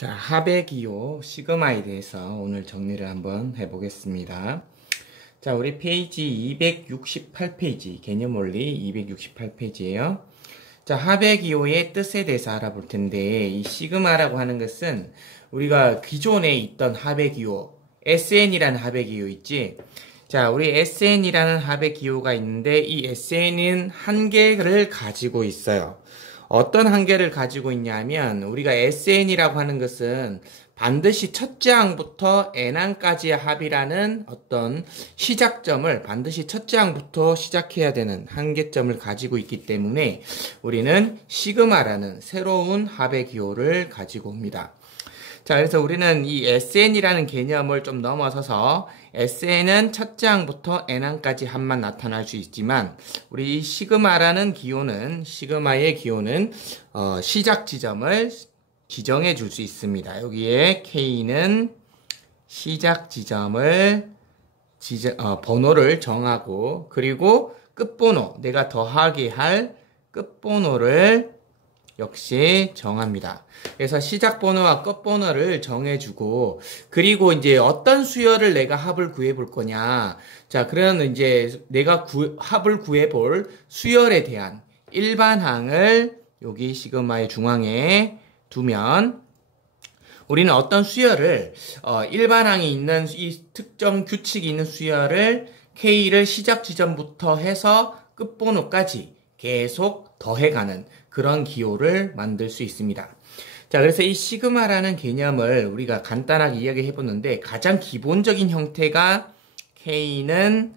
자, 합의기호 시그마에 대해서 오늘 정리를 한번 해보겠습니다. 자, 우리 페이지 268페이지, 개념원리 268페이지예요. 자, 합의기호의 뜻에 대해서 알아볼 텐데, 이 시그마라고 하는 것은 우리가 기존에 있던 합의기호, SN이라는 합의기호 있지? 자, 우리 SN이라는 합의기호가 있는데, 이 SN은 한계를 가지고 있어요. 어떤 한계를 가지고 있냐면, 우리가 SN이라고 하는 것은 반드시 첫째 항부터 n항까지의 합이라는 어떤 시작점을 반드시 첫째 항부터 시작해야 되는 한계점을 가지고 있기 때문에 우리는 시그마라는 새로운 합의 기호를 가지고 옵니다. 자, 그래서 우리는 이 SN이라는 개념을 좀 넘어서서 SN은 첫째 항부터 n항까지 합만 나타날 수 있지만 우리 이 시그마라는 기호는 시그마의 기호는 시작 지점을 지정해 줄 수 있습니다. 여기에 K는 시작 지점을 번호를 정하고 그리고 끝번호 내가 더하게 할 끝번호를 역시 정합니다. 그래서 시작 번호와 끝 번호를 정해주고 그리고 이제 어떤 수열을 내가 합을 구해볼 거냐. 자, 그러면 이제 내가 합을 구해볼 수열에 대한 일반항을 여기 시그마의 중앙에 두면 우리는 어떤 수열을 일반항이 있는 이 특정 규칙이 있는 수열을 K를 시작 지점부터 해서 끝번호까지 계속 더해가는 그런 기호를 만들 수 있습니다. 자, 그래서 이 시그마라는 개념을 우리가 간단하게 이야기해 보는데 가장 기본적인 형태가 K는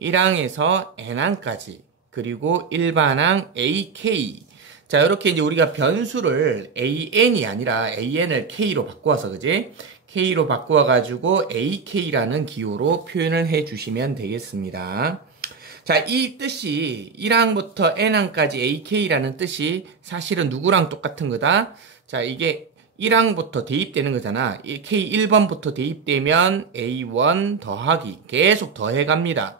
1항에서 n항까지 그리고 일반항 AK. 자, 이렇게 이제 우리가 변수를 AN이 아니라 AN을 K로 바꾸어서, 그지? K로 바꾸어가지고 AK라는 기호로 표현을 해 주시면 되겠습니다. 자, 이 뜻이 1항부터 n항까지 AK라는 뜻이 사실은 누구랑 똑같은 거다? 자, 이게 1항부터 대입되는 거잖아. K 1번부터 대입되면 A1 더하기 계속 더해갑니다.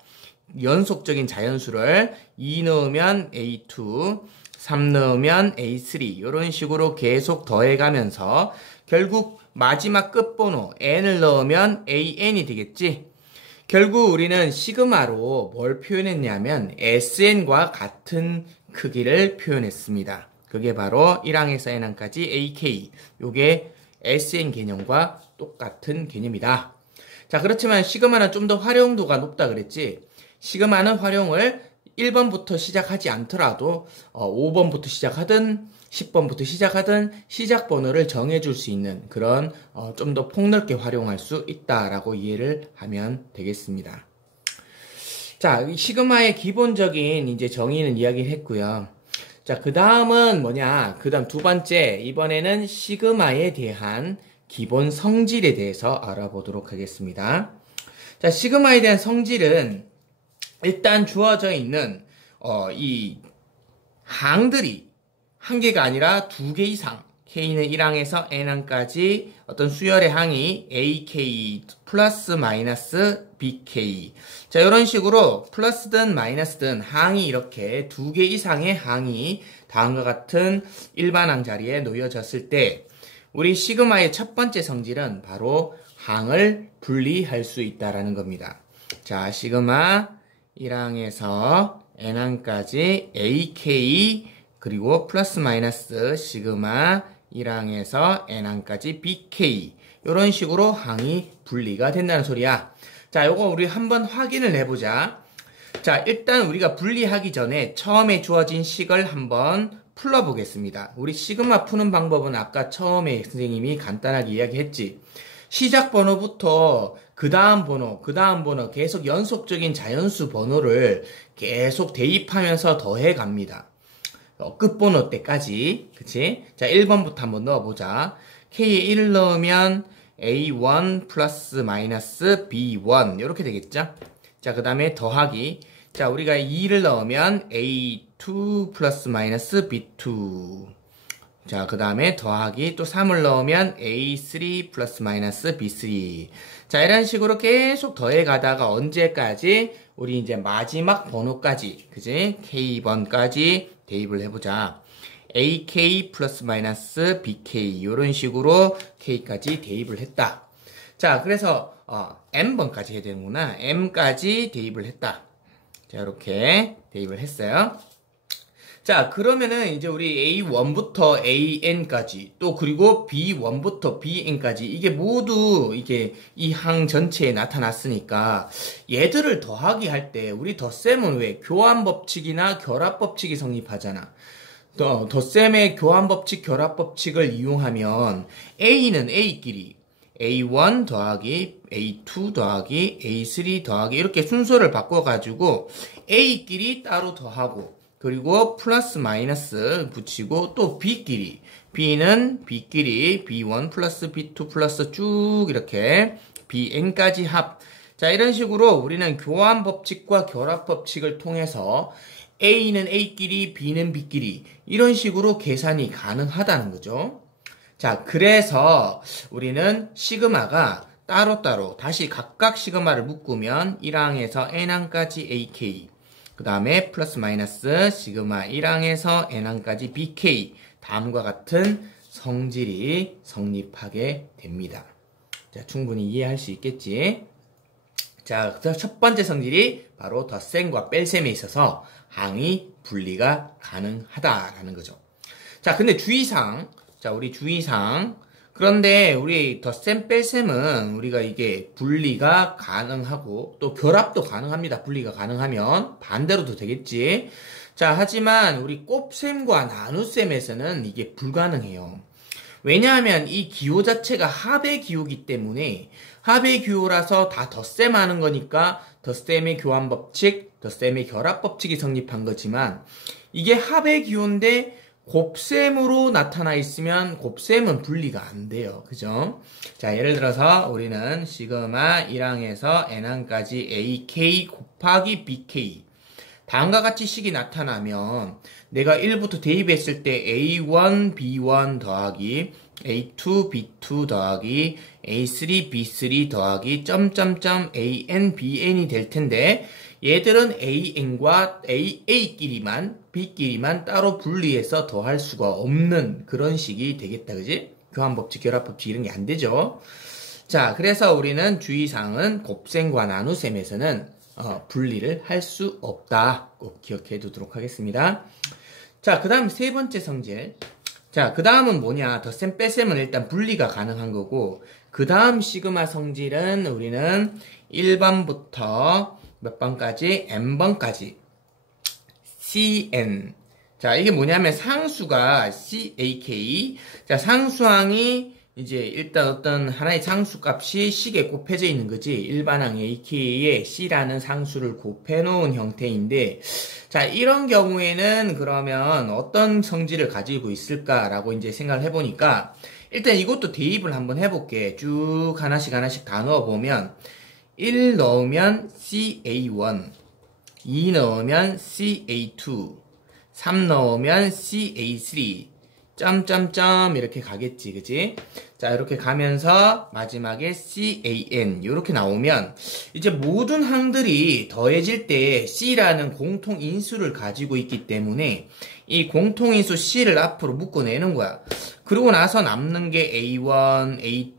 연속적인 자연수를 2 넣으면 A2 3 넣으면 A3 이런 식으로 계속 더해가면서 결국 마지막 끝번호 n을 넣으면 AN이 되겠지. 결국 우리는 시그마로 뭘 표현했냐면 SN과 같은 크기를 표현했습니다. 그게 바로 1항에서 n항까지 AK. 요게 SN 개념과 똑같은 개념이다. 자, 그렇지만 시그마는 좀 더 활용도가 높다 그랬지. 시그마는 활용을 1번부터 시작하지 않더라도 5번부터 시작하든 10번부터 시작하든 시작 번호를 정해줄 수 있는 그런 좀 더 폭넓게 활용할 수 있다라고 이해를 하면 되겠습니다. 자, 시그마의 기본적인 이제 정의는 이야기를 했고요. 자, 그 다음은 뭐냐? 그 다음 두 번째, 이번에는 시그마에 대한 기본 성질에 대해서 알아보도록 하겠습니다. 자, 시그마에 대한 성질은 일단 주어져 있는 이 항들이 한 개가 아니라 두 개 이상 K는 1항에서 n항까지 어떤 수열의 항이 AK 플러스 마이너스 BK 자, 이런 식으로 플러스든 마이너스든 항이 이렇게 두 개 이상의 항이 다음과 같은 일반항 자리에 놓여졌을 때 우리 시그마의 첫 번째 성질은 바로 항을 분리할 수 있다라는 겁니다. 자, 시그마 1항에서 n항까지 AK 그리고 플러스 마이너스 시그마 1항에서 n항까지 BK 이런 식으로 항이 분리가 된다는 소리야. 자, 요거 우리 한번 확인을 해보자. 자, 일단 우리가 분리하기 전에 처음에 주어진 식을 한번 풀어보겠습니다. 우리 시그마 푸는 방법은 아까 처음에 선생님이 간단하게 이야기했지. 시작 번호부터 그 다음 번호 계속 연속적인 자연수 번호를 계속 대입하면서 더해 갑니다. 끝번호 때까지. 그치? 자, 1번부터 한번 넣어보자. K에 1을 넣으면 A1 플러스 마이너스 B1 이렇게 되겠죠? 자, 그 다음에 더하기. 자, 우리가 2를 넣으면 A2 플러스 마이너스 B2 자, 그 다음에 더하기 또 3을 넣으면 A3 플러스 마이너스 B3 자, 이런 식으로 계속 더해 가다가 언제까지 우리 이제 마지막 번호까지 그지? K번까지 대입을 해보자. AK 플러스 마이너스 BK 이런 식으로 K까지 대입을 했다. 자, 그래서 M번까지 해야 되는구나. M까지 대입을 했다. 자, 이렇게 대입을 했어요. 자, 그러면은 이제 우리 A1부터 AN까지 또 그리고 B1부터 BN까지 이게 모두 이게 이 항 전체에 나타났으니까 얘들을 더하기 할 때 우리 덧셈은 왜 교환법칙이나 결합법칙이 성립하잖아. 덧셈의 교환법칙, 결합법칙을 이용하면 A는 A끼리 A1 더하기 A2 더하기 A3 더하기 이렇게 순서를 바꿔가지고 A끼리 따로 더하고 그리고 플러스 마이너스 붙이고 또 B끼리 B는 B끼리 B1 플러스 B2 플러스 쭉 이렇게 BN까지 합. 자, 이런 식으로 우리는 교환법칙과 결합법칙을 통해서 A는 A끼리 B는 B끼리 이런 식으로 계산이 가능하다는 거죠. 자, 그래서 우리는 시그마가 따로따로 다시 각각 시그마를 묶으면 1항에서 n항까지 AK 그 다음에 플러스 마이너스 시그마 1항에서 n항까지 BK 다음과 같은 성질이 성립하게 됩니다. 자, 충분히 이해할 수 있겠지? 자, 첫 번째 성질이 바로 덧셈과 뺄셈에 있어서 항이 분리가 가능하다라는 거죠. 자, 근데 주의사항. 자, 우리 주의사항. 그런데 우리 덧셈 뺄셈은 우리가 이게 분리가 가능하고 또 결합도 가능합니다. 분리가 가능하면 반대로도 되겠지. 자, 하지만 우리 곱셈과 나눗셈에서는 이게 불가능해요. 왜냐하면 이 기호 자체가 합의 기호이기 때문에 합의 기호라서 다 덧셈하는 거니까 덧셈의 교환법칙, 덧셈의 결합법칙이 성립한 거지만 이게 합의 기호인데 곱셈으로 나타나 있으면 곱셈은 분리가 안 돼요. 그죠? 자, 예를 들어서 우리는 시그마 1항에서 n항까지 AK 곱하기 BK 다음과 같이 식이 나타나면 내가 1부터 대입했을 때 A1, B1 더하기 A2, B2 더하기 A3, B3 더하기 점점점 AN, BN이 될 텐데 얘들은 AN과 AA끼리만 B끼리만 따로 분리해서 더할 수가 없는 그런 식이 되겠다. 그지? 교환법칙, 결합법칙 이런 게 안 되죠. 자, 그래서 우리는 주의사항은 곱셈과 나눗셈에서는 분리를 할 수 없다. 꼭 기억해 두도록 하겠습니다. 자, 그 다음 세 번째 성질. 자, 그 다음은 뭐냐? 덧셈, 뺄셈은 일단 분리가 가능한 거고, 그 다음 시그마 성질은 우리는 1번부터 몇 번까지? n번까지. cn. 자, 이게 뭐냐면 상수가 ck. 자, 상수항이 이제 일단 어떤 하나의 상수값이 식에 곱해져 있는 거지. 일반항 ak에 c라는 상수를 곱해 놓은 형태인데, 자, 이런 경우에는 그러면 어떤 성질을 가지고 있을까라고 이제 생각을 해보니까, 일단 이것도 대입을 한번 해볼게. 쭉 하나씩 다 넣어보면, 1 넣으면 CA1, 2 넣으면 CA2, 3 넣으면 CA3, 점점점 이렇게 가겠지, 그치? 자, 이렇게 가면서 마지막에 CAN 이렇게 나오면 이제 모든 항들이 더해질 때 C라는 공통 인수를 가지고 있기 때문에 이 공통 인수 C를 앞으로 묶어내는 거야. 그러고 나서 남는 게 A1, A2,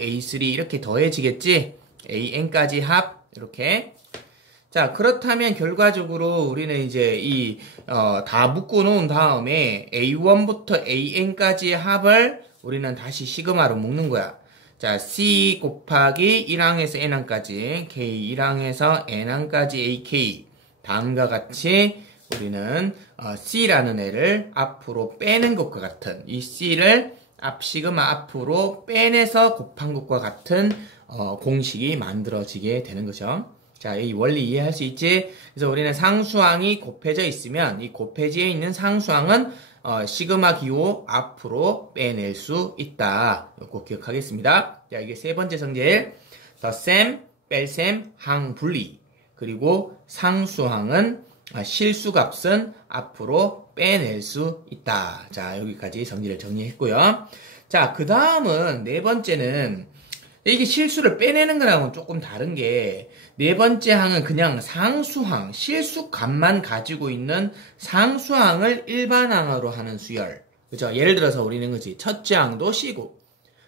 A3 이렇게 더해지겠지? AN까지 합 이렇게. 자, 그렇다면 결과적으로 우리는 이제 다 묶어 놓은 다음에 A1부터 AN까지의 합을 우리는 다시 시그마로 묶는 거야. 자, C 곱하기 1항에서 n항까지, K 1항에서 n항까지 AK. 다음과 같이 우리는 C라는 애를 앞으로 빼는 것과 같은, 이 C를 시그마 앞으로 빼내서 곱한 것과 같은 공식이 만들어지게 되는 거죠. 자, 이 원리 이해할 수 있지? 그래서 우리는 상수항이 곱해져 있으면 이 곱해지에 있는 상수항은 시그마 기호 앞으로 빼낼 수 있다. 꼭 기억하겠습니다. 자, 이게 세 번째 성질. 덧셈, 뺄셈, 항 분리. 그리고 상수항은 실수값은 앞으로 빼낼 수 있다. 자, 여기까지 성질을 정리했고요. 자, 그 다음은 네 번째는 이게 실수를 빼내는 거랑은 조금 다른 게, 네 번째 항은 그냥 상수항, 실수값만 가지고 있는 상수항을 일반항으로 하는 수열. 그죠? 예를 들어서 우리는 그지? 첫째 항도 C고,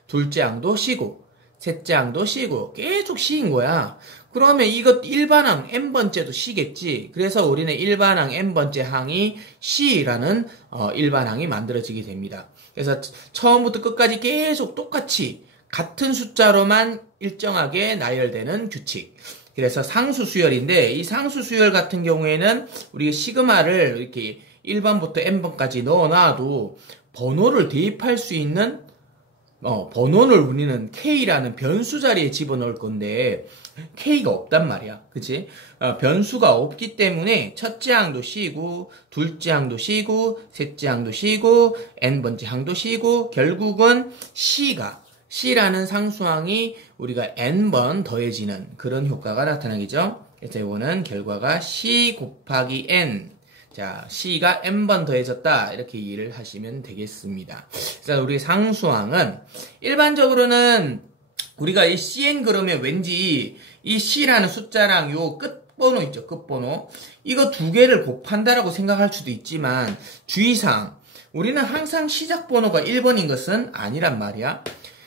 둘째 항도 C고, 셋째 항도 C고, 계속 C인 거야. 그러면 이것 일반항 n번째도 C겠지. 그래서 우리는 일반항 n번째 항이 C라는 일반항이 만들어지게 됩니다. 그래서 처음부터 끝까지 계속 똑같이 같은 숫자로만 일정하게 나열되는 규칙. 그래서 상수 수열인데, 이 상수 수열 같은 경우에는 우리가 시그마를 이렇게 1번부터 n번까지 넣어놔도 번호를 대입할 수 있는 번호를 우리는 K라는 변수 자리에 집어넣을 건데, K가 없단 말이야. 그치? 변수가 없기 때문에, 첫째 항도 C고, 둘째 항도 C고, 셋째 항도 C고, N번째 항도 C고, 결국은 C라는 상수항이 우리가 N번 더해지는 그런 효과가 나타나겠죠? 그래서 이거는 결과가 C 곱하기 N. 자, C가 n번 더해졌다. 이렇게 이해를 하시면 되겠습니다. 그래서 우리 상수항은 일반적으로는 우리가 이 Cn 그러면 왠지 이 C라는 숫자랑 요 끝번호 있죠. 끝번호. 이거 두 개를 곱한다라고 생각할 수도 있지만 주의사항. 우리는 항상 시작 번호가 1번인 것은 아니란 말이야.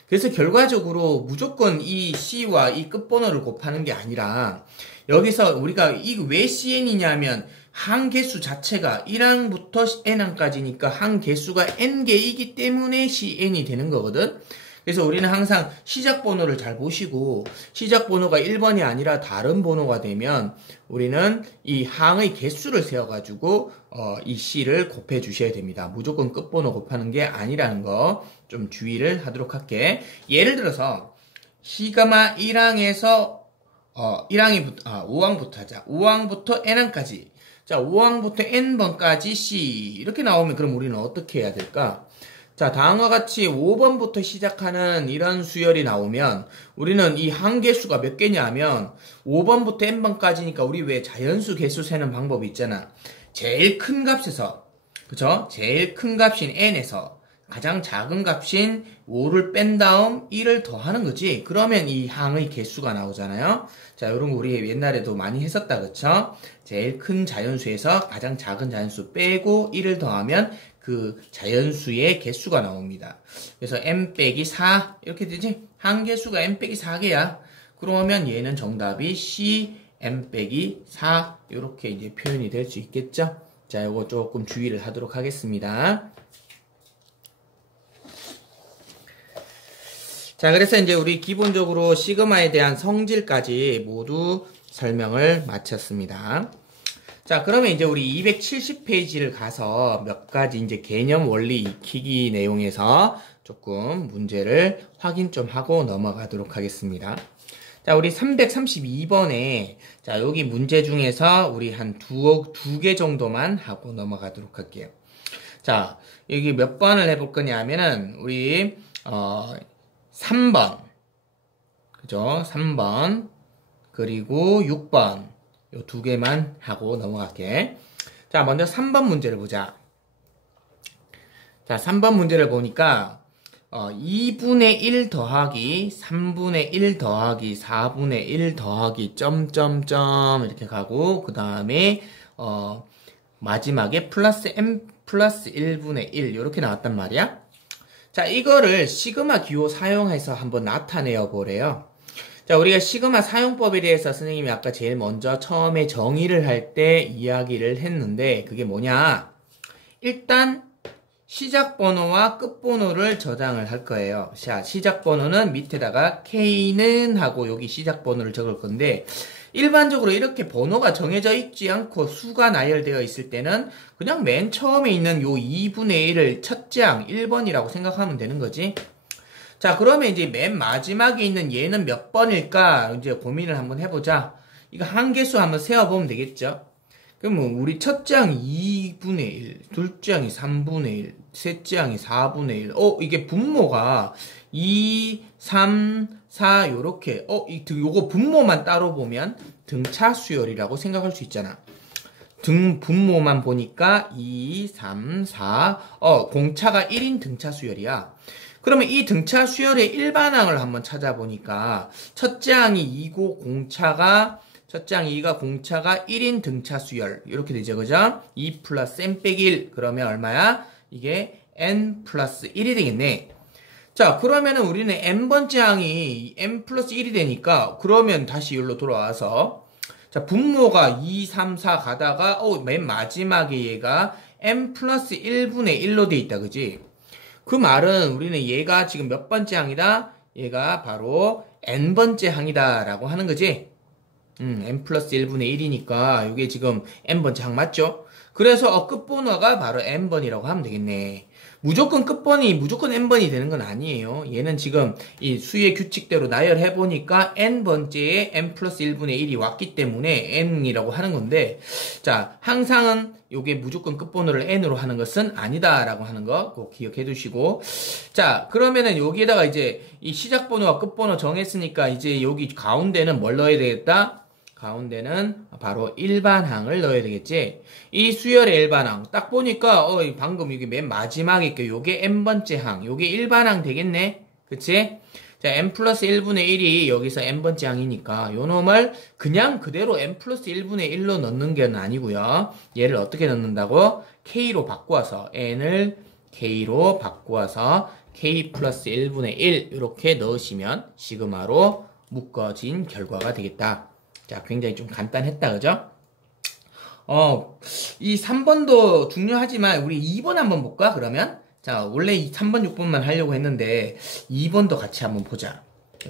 그래서 결과적으로 무조건 이 C와 이 끝번호를 곱하는 게 아니라 여기서 우리가 이거 왜 Cn이냐면 항 개수 자체가 1항부터 n항까지니까 항 개수가 n개이기 때문에 cn이 되는 거거든. 그래서 우리는 항상 시작 번호를 잘 보시고 시작 번호가 1번이 아니라 다른 번호가 되면 우리는 이 항의 개수를 세워가지고 이 c를 곱해 주셔야 됩니다. 무조건 끝번호 곱하는 게 아니라는 거 좀 주의를 하도록 할게. 예를 들어서 시그마 1항에서 5항부터 하자. 5항부터 n항까지. 자, 5항부터 n번까지 C. 이렇게 나오면 그럼 우리는 어떻게 해야 될까? 자, 다음과 같이 5번부터 시작하는 이런 수열이 나오면 우리는 이 항 개수가 몇 개냐 하면 5번부터 n번까지니까 우리 왜 자연수 개수 세는 방법이 있잖아. 제일 큰 값에서, 그쵸? 제일 큰 값인 n에서 가장 작은 값인 5를 뺀 다음 1을 더하는 거지. 그러면 이 항의 개수가 나오잖아요. 자, 요런 거 우리 옛날에도 많이 했었다, 그쵸? 제일 큰 자연수에서 가장 작은 자연수 빼고 1을 더하면 그 자연수의 개수가 나옵니다. 그래서 n 빼기 4 이렇게 되지? 항 개수가 n 빼기 4개야. 그러면 얘는 정답이 C n 빼기 4 이렇게 이제 표현이 될 수 있겠죠? 자, 요거 조금 주의를 하도록 하겠습니다. 자, 그래서 이제 우리 기본적으로 시그마에 대한 성질까지 모두 설명을 마쳤습니다. 자, 그러면 이제 우리 270페이지를 가서 몇 가지 이제 개념 원리 익히기 내용에서 조금 문제를 확인 좀 하고 넘어가도록 하겠습니다. 자, 우리 332번에 자, 여기 문제 중에서 우리 한 두 개 정도만 하고 넘어가도록 할게요. 자, 여기 몇 번을 해볼 거냐 하면은 우리 3번, 그죠? 3번, 그리고 6번, 요 두 개만 하고 넘어갈게. 자, 먼저 3번 문제를 보자. 자, 3번 문제를 보니까, 2분의 1 더하기, 3분의 1 더하기, 4분의 1 더하기, 점점점, 이렇게 가고, 그 다음에, 마지막에 플러스 m 플러스 1분의 1, 이렇게 나왔단 말이야. 자, 이거를 시그마 기호 사용해서 한번 나타내어 보래요. 자, 우리가 시그마 사용법에 대해서 선생님이 아까 제일 먼저 처음에 정의를 할 때 이야기를 했는데 그게 뭐냐? 일단 시작 번호와 끝 번호를 저장을 할 거예요. 자, 시작 번호는 밑에다가 K는 하고 여기 시작 번호를 적을 건데 일반적으로 이렇게 번호가 정해져 있지 않고 수가 나열되어 있을 때는 그냥 맨 처음에 있는 요 2분의 1을 첫째 항 1번이라고 생각하면 되는 거지. 자, 그러면 이제 맨 마지막에 있는 얘는 몇 번일까 이제 고민을 한번 해보자. 이거 한개수 한번 세어보면 되겠죠. 그러면 우리 첫째 항이 2분의 1, 둘째 항이 3분의 1, 셋째 항이 4분의 1. 이게 분모가 2, 3, 4 요렇게 요거 분모만 따로 보면 등차 수열이라고 생각할 수 있잖아. 분모만 보니까 2, 3, 4 공차가 1인 등차 수열이야. 그러면 이 등차 수열의 일반항을 한번 찾아보니까 첫째 항이 2고 첫째 항 2가 공차가 1인 등차 수열 이렇게 되죠. 그죠? 2 플러스 n 빼기 1 그러면 얼마야? 이게 n 플러스 1이 되겠네. 자, 그러면은 우리는 n번째 항이 n 플러스 1이 되니까 그러면 다시 여기로 돌아와서 자, 분모가 2, 3, 4 가다가 맨 마지막에 얘가 n 플러스 1분의 1로 돼 있다. 그지? 그 말은 우리는 얘가 지금 몇 번째 항이다? 얘가 바로 n번째 항이다 라고 하는 거지. n 플러스 1분의 1이니까 이게 지금 n번째 항 맞죠? 그래서 끝번호가 바로 n번이라고 하면 되겠네. 무조건 끝번이 무조건 n번이 되는 건 아니에요. 얘는 지금 이 수의 규칙대로 나열해보니까 n번째에 n 플러스 1분의 1이 왔기 때문에 n이라고 하는 건데 자 항상은 요게 무조건 끝번호를 n으로 하는 것은 아니다라고 하는 거 꼭 기억해 두시고 자 그러면은 여기에다가 이제 이 시작번호와 끝번호 정했으니까 이제 여기 가운데는 뭘 넣어야 되겠다? 가운데는 바로 일반항을 넣어야 되겠지. 이 수열의 일반항 딱 보니까 방금 이게 맨 마지막에 요게 n번째 항 요게 일반항 되겠네. 그치? 자 n 플러스 1분의 1이 여기서 n번째 항이니까 요 놈을 그냥 그대로 n 플러스 1분의 1로 넣는 게 아니고요. 얘를 어떻게 넣는다고? k로 바꾸어서 n을 k로 바꾸어서 k 플러스 1분의 1 이렇게 넣으시면 시그마로 묶어진 결과가 되겠다. 자, 굉장히 좀 간단했다, 그죠? 이 3번도 중요하지만, 우리 2번 한번 볼까, 그러면? 자, 원래 이 3번, 6번만 하려고 했는데, 2번도 같이 한번 보자.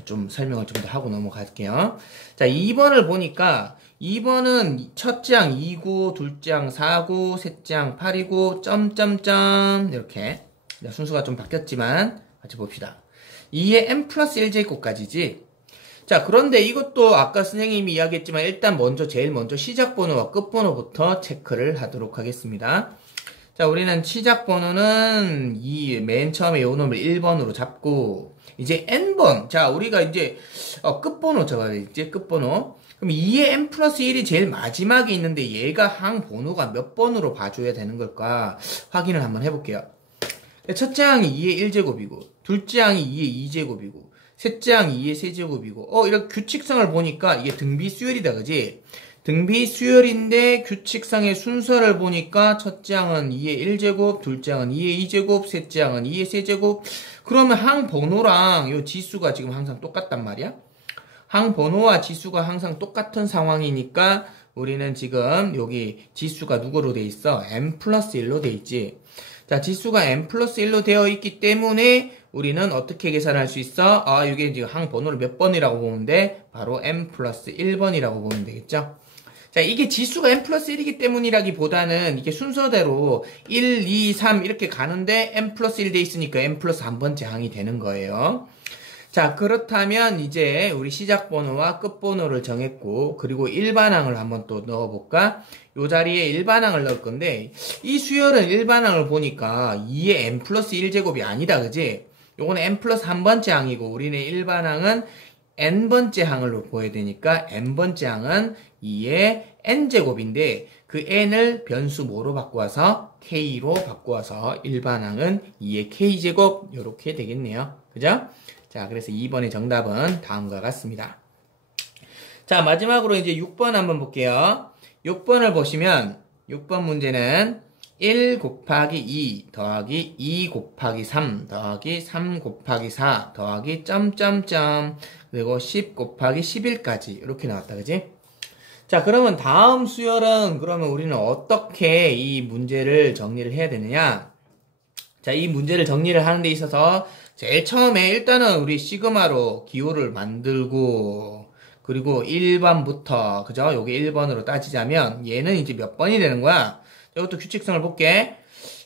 좀 설명을 좀 더 하고 넘어갈게요. 자, 2번을 보니까, 2번은 첫째 항 2고, 둘째 항 4고, 셋째 항 8이고, 점점점, 이렇게. 순서가 좀 바뀌었지만, 같이 봅시다. 2의 n 플러스 1제곱까지지. 자, 그런데 이것도 아까 선생님이 이야기했지만 일단 제일 먼저 시작번호와 끝번호부터 체크를 하도록 하겠습니다. 자, 우리는 시작번호는 맨 처음에 요 놈을 1번으로 잡고 이제 n번. 자, 우리가 이제 끝번호 적어야겠지, 끝번호. 그럼 2의 n 플러스 1이 제일 마지막에 있는데 얘가 항 번호가 몇 번으로 봐줘야 되는 걸까 확인을 한번 해볼게요. 첫째 항이 2의 1제곱이고 둘째 항이 2의 2제곱이고 셋째 항이 2의 세제곱이고 이렇게 규칙성을 보니까 이게 등비 수열이다 그지? 등비 수열인데 규칙상의 순서를 보니까 첫째 항은 2의 1제곱, 둘째 항은 2의 2제곱, 셋째 항은 2의 세제곱. 그러면 항 번호랑 요 지수가 지금 항상 똑같단 말이야. 항 번호와 지수가 항상 똑같은 상황이니까 우리는 지금 여기 지수가 누구로 돼 있어? n 플러스 1로 돼 있지. 자, 지수가 n 플러스 1로 되어 있기 때문에 우리는 어떻게 계산할 수 있어? 이게 지금 항 번호를 몇 번이라고 보는데 바로 n 플러스 1번이라고 보면 되겠죠? 자, 이게 지수가 n 플러스 1이기 때문이라기보다는 이게 순서대로 1, 2, 3 이렇게 가는데 n 플러스 1 돼 있으니까 n 플러스 1번째 항이 되는 거예요. 자, 그렇다면 이제 우리 시작번호와 끝번호를 정했고 그리고 일반항을 한번 또 넣어볼까? 요 자리에 일반항을 넣을 건데 이 수열은 일반항을 보니까 2의 n 플러스 1제곱이 아니다 그지? 요거는 n 플러스 1번째 항이고 우리는 일반항은 n번째 항을 보여야 되니까 n번째 항은 2의 n제곱인데 그 n을 변수 뭐로 바꾸어서 k로 바꾸어서 일반항은 2의 k제곱 요렇게 되겠네요. 그죠? 자, 그래서 2번의 정답은 다음과 같습니다. 자, 마지막으로 이제 6번 한번 볼게요. 6번을 보시면 6번 문제는 1 곱하기 2 더하기 2 곱하기 3 더하기 3 곱하기 4 더하기 점점점 그리고 10 곱하기 11까지 이렇게 나왔다 그지? 자, 그러면 다음 수열은 그러면 우리는 어떻게 이 문제를 정리를 해야 되느냐? 자, 이 문제를 정리를 하는 데 있어서 제일 처음에 일단은 우리 시그마로 기호를 만들고 그리고 1번부터 그죠? 요게 1번으로 따지자면 얘는 이제 몇 번이 되는 거야? 이것도 규칙성을 볼게.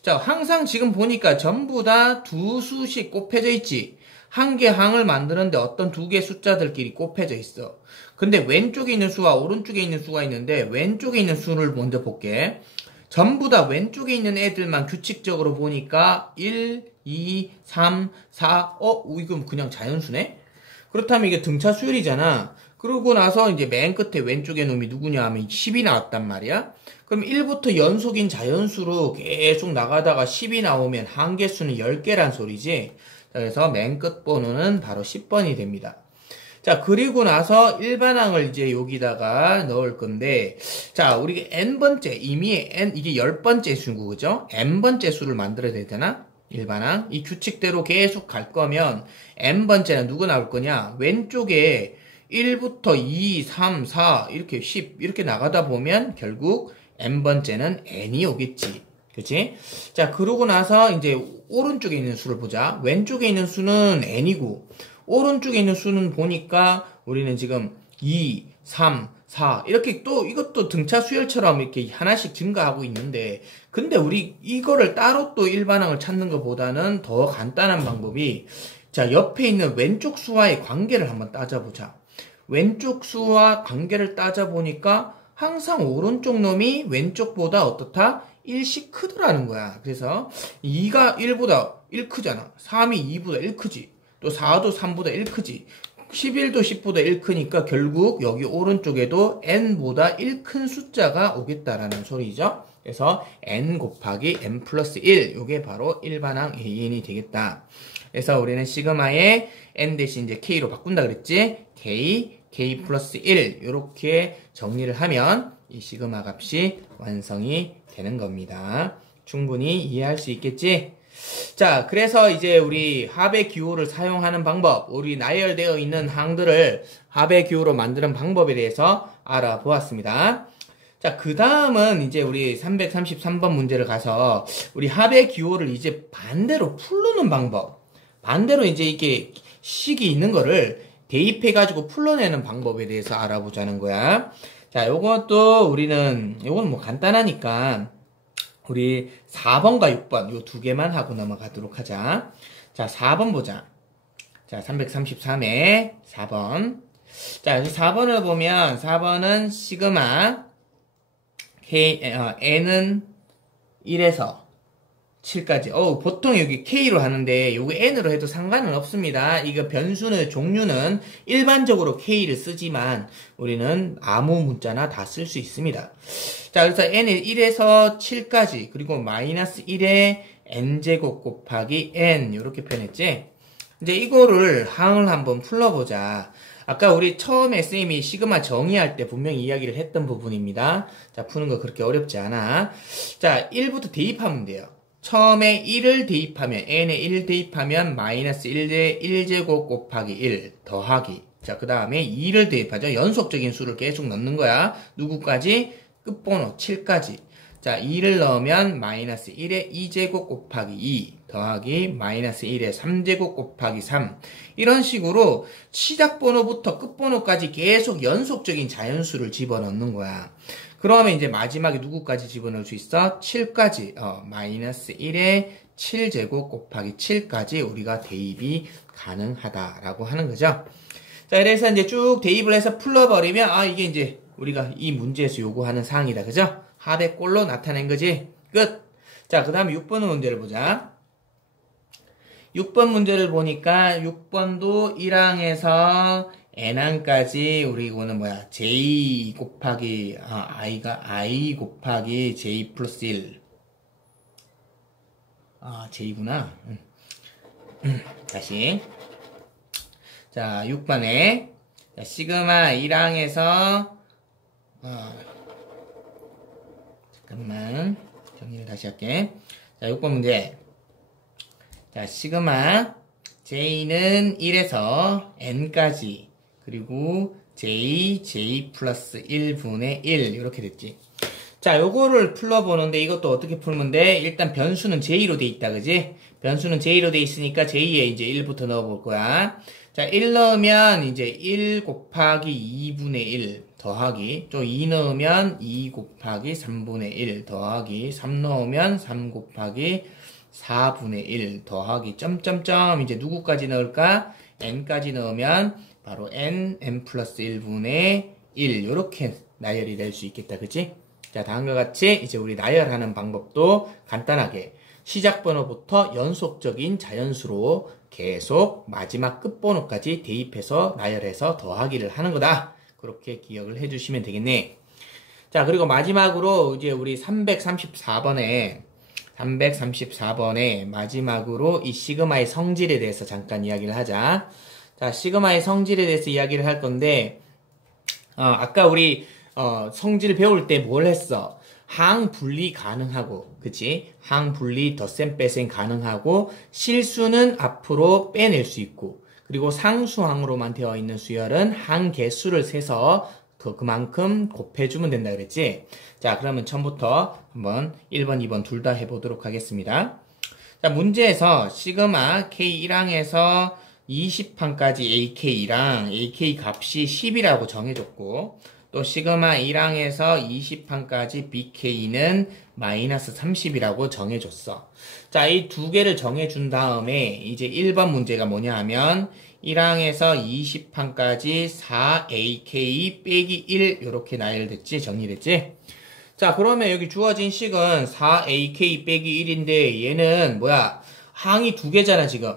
자, 항상 지금 보니까 전부 다 두 수씩 곱해져 있지. 한 개 항을 만드는데 어떤 두 개 숫자들끼리 곱해져 있어. 근데 왼쪽에 있는 수와 오른쪽에 있는 수가 있는데 왼쪽에 있는 수를 먼저 볼게. 전부 다 왼쪽에 있는 애들만 규칙적으로 보니까 1, 2, 3, 4, 이건 그냥 자연수네? 그렇다면 이게 등차 수열이잖아. 그러고 나서 이제 맨 끝에 왼쪽에 놈이 누구냐 하면 10이 나왔단 말이야. 그럼 1부터 연속인 자연수로 계속 나가다가 10이 나오면 한계수는 10개란 소리지. 그래서 맨 끝 번호는 바로 10번이 됩니다. 자, 그리고 나서 일반항을 이제 여기다가 넣을 건데, 자, 우리가 n번째, 이미 이게 10번째 수고, 그죠? n번째 수를 만들어야 되잖아? 일반항. 이 규칙대로 계속 갈 거면, n번째는 누구 나올 거냐? 왼쪽에 1부터 2, 3, 4, 이렇게 10, 이렇게 나가다 보면, 결국 n번째는 n이 오겠지. 그치? 자, 그러고 나서 이제 오른쪽에 있는 수를 보자. 왼쪽에 있는 수는 n이고, 오른쪽에 있는 수는 보니까 우리는 지금 2, 3, 4 이렇게 또 이것도 등차 수열처럼 이렇게 하나씩 증가하고 있는데 근데 우리 이거를 따로 또 일반항을 찾는 것보다는 더 간단한 방법이 자 옆에 있는 왼쪽 수와의 관계를 한번 따져보자. 왼쪽 수와 관계를 따져보니까 항상 오른쪽 놈이 왼쪽보다 어떻다? 1씩 크더라는 거야. 그래서 2가 1보다 1 크잖아. 3이 2보다 1 크지. 또 4도 3보다 1 크지. 11도 10보다 1 크니까 결국 여기 오른쪽에도 n보다 1 큰 숫자가 오겠다라는 소리죠. 그래서 n 곱하기 n 플러스 1 요게 바로 일반항 an이 되겠다. 그래서 우리는 시그마에 n 대신 이제 k로 바꾼다 그랬지. k 플러스 1 요렇게 정리를 하면 이 시그마 값이 완성이 되는 겁니다. 충분히 이해할 수 있겠지? 자, 그래서 이제 우리 합의 기호를 사용하는 방법, 우리 나열되어 있는 항들을 합의 기호로 만드는 방법에 대해서 알아보았습니다. 자, 그 다음은 이제 우리 333번 문제를 가서 우리 합의 기호를 이제 반대로 풀르는 방법, 반대로 이제 이게 식이 있는 거를 대입해가지고 풀러내는 방법에 대해서 알아보자는 거야. 자, 요것도 우리는, 요건 뭐 간단하니까 우리 4번과 6번 요 두 개만 하고 넘어가도록 하자. 자, 4번 보자. 자, 333에 4번. 자, 여기 4번을 보면 4번은 시그마 n은 1에서 7까지. 보통 여기 K로 하는데 요거 N으로 해도 상관은 없습니다. 이거 변수는 종류는 일반적으로 K를 쓰지만 우리는 아무 문자나 다 쓸 수 있습니다. 자, 그래서 N이 1에서 7까지 그리고 마이너스 1에 N제곱 곱하기 N 이렇게 표현했지. 이제 이거를 항을 한번 풀어보자. 아까 우리 처음에 쌤이 시그마 정의할 때 분명히 이야기를 했던 부분입니다. 자, 푸는 거 그렇게 어렵지 않아. 자, 1부터 대입하면 돼요. 처음에 1을 대입하면 n에 1 대입하면 마이너스 1에 1제곱 곱하기 1 더하기 자, 그 다음에 2를 대입하죠. 연속적인 수를 계속 넣는 거야. 누구까지? 끝번호 7까지. 자, 2를 넣으면 마이너스 1에 2제곱 곱하기 2 더하기 마이너스 1에 3제곱 곱하기 3 이런 식으로 시작번호부터 끝번호까지 계속 연속적인 자연수를 집어넣는 거야. 그러면 이제 마지막에 누구까지 집어넣을 수 있어? 7까지. 마이너스 1에 7제곱 곱하기 7까지 우리가 대입이 가능하다라고 하는 거죠. 자, 그래서 이제 쭉 대입을 해서 풀어버리면, 이게 이제 우리가 이 문제에서 요구하는 사항이다. 그죠? 합의 꼴로 나타낸 거지. 끝! 자, 그 다음에 6번 문제를 보자. 6번 문제를 보니까 6번도 1항에서 n항까지 우리 이거는 뭐야? j 곱하기 i가 i 곱하기 j 플러스 1 j구나. 다시 자 6번에 자, 시그마 1항에서 잠깐만 정리를 다시 할게. 자 6번 문제 자 시그마 j는 1에서 n까지 그리고 j 플러스 1분의 1 이렇게 됐지. 자, 요거를 풀어보는데 이것도 어떻게 풀면 돼? 일단 변수는 j로 돼 있다, 그지? 변수는 j로 돼 있으니까 j에 이제 1부터 넣어볼 거야. 자, 1 넣으면 이제 1 곱하기 2분의 1 더하기 또 2 넣으면 2 곱하기 3분의 1 더하기 3 넣으면 3 곱하기 4분의 1 더하기 점점점 이제 누구까지 넣을까? n까지 넣으면 바로 n 플러스 1분의 1 요렇게 나열이 될 수 있겠다. 그치? 자, 다음과 같이 이제 우리 나열하는 방법도 간단하게 시작번호부터 연속적인 자연수로 계속 마지막 끝번호까지 대입해서 나열해서 더하기를 하는 거다. 그렇게 기억을 해주시면 되겠네. 자, 그리고 마지막으로 이제 우리 334번에 334번에 마지막으로 이 시그마의 성질에 대해서 잠깐 이야기를 하자. 자, 시그마의 성질에 대해서 이야기를 할 건데, 아까 우리, 성질 배울 때 뭘 했어? 항분리 가능하고, 그치? 항분리 덧셈 빼셈 가능하고, 실수는 앞으로 빼낼 수 있고, 그리고 상수항으로만 되어 있는 수열은 항개수를 세서 그만큼 곱해주면 된다 그랬지? 자, 그러면 처음부터 한번 1번, 2번 둘 다 해보도록 하겠습니다. 자, 문제에서 시그마 K1항에서 20항까지 AK랑 AK 값이 10이라고 정해줬고, 또 시그마 1항에서 20항까지 BK는 마이너스 30이라고 정해줬어. 자, 이 두 개를 정해준 다음에 이제 1번 문제가 뭐냐 하면 1항에서 20항까지 4AK 빼기 1 이렇게 나열됐지? 정리됐지? 자, 그러면 여기 주어진 식은 4AK 빼기 1인데 얘는 뭐야? 항이 두 개잖아 지금.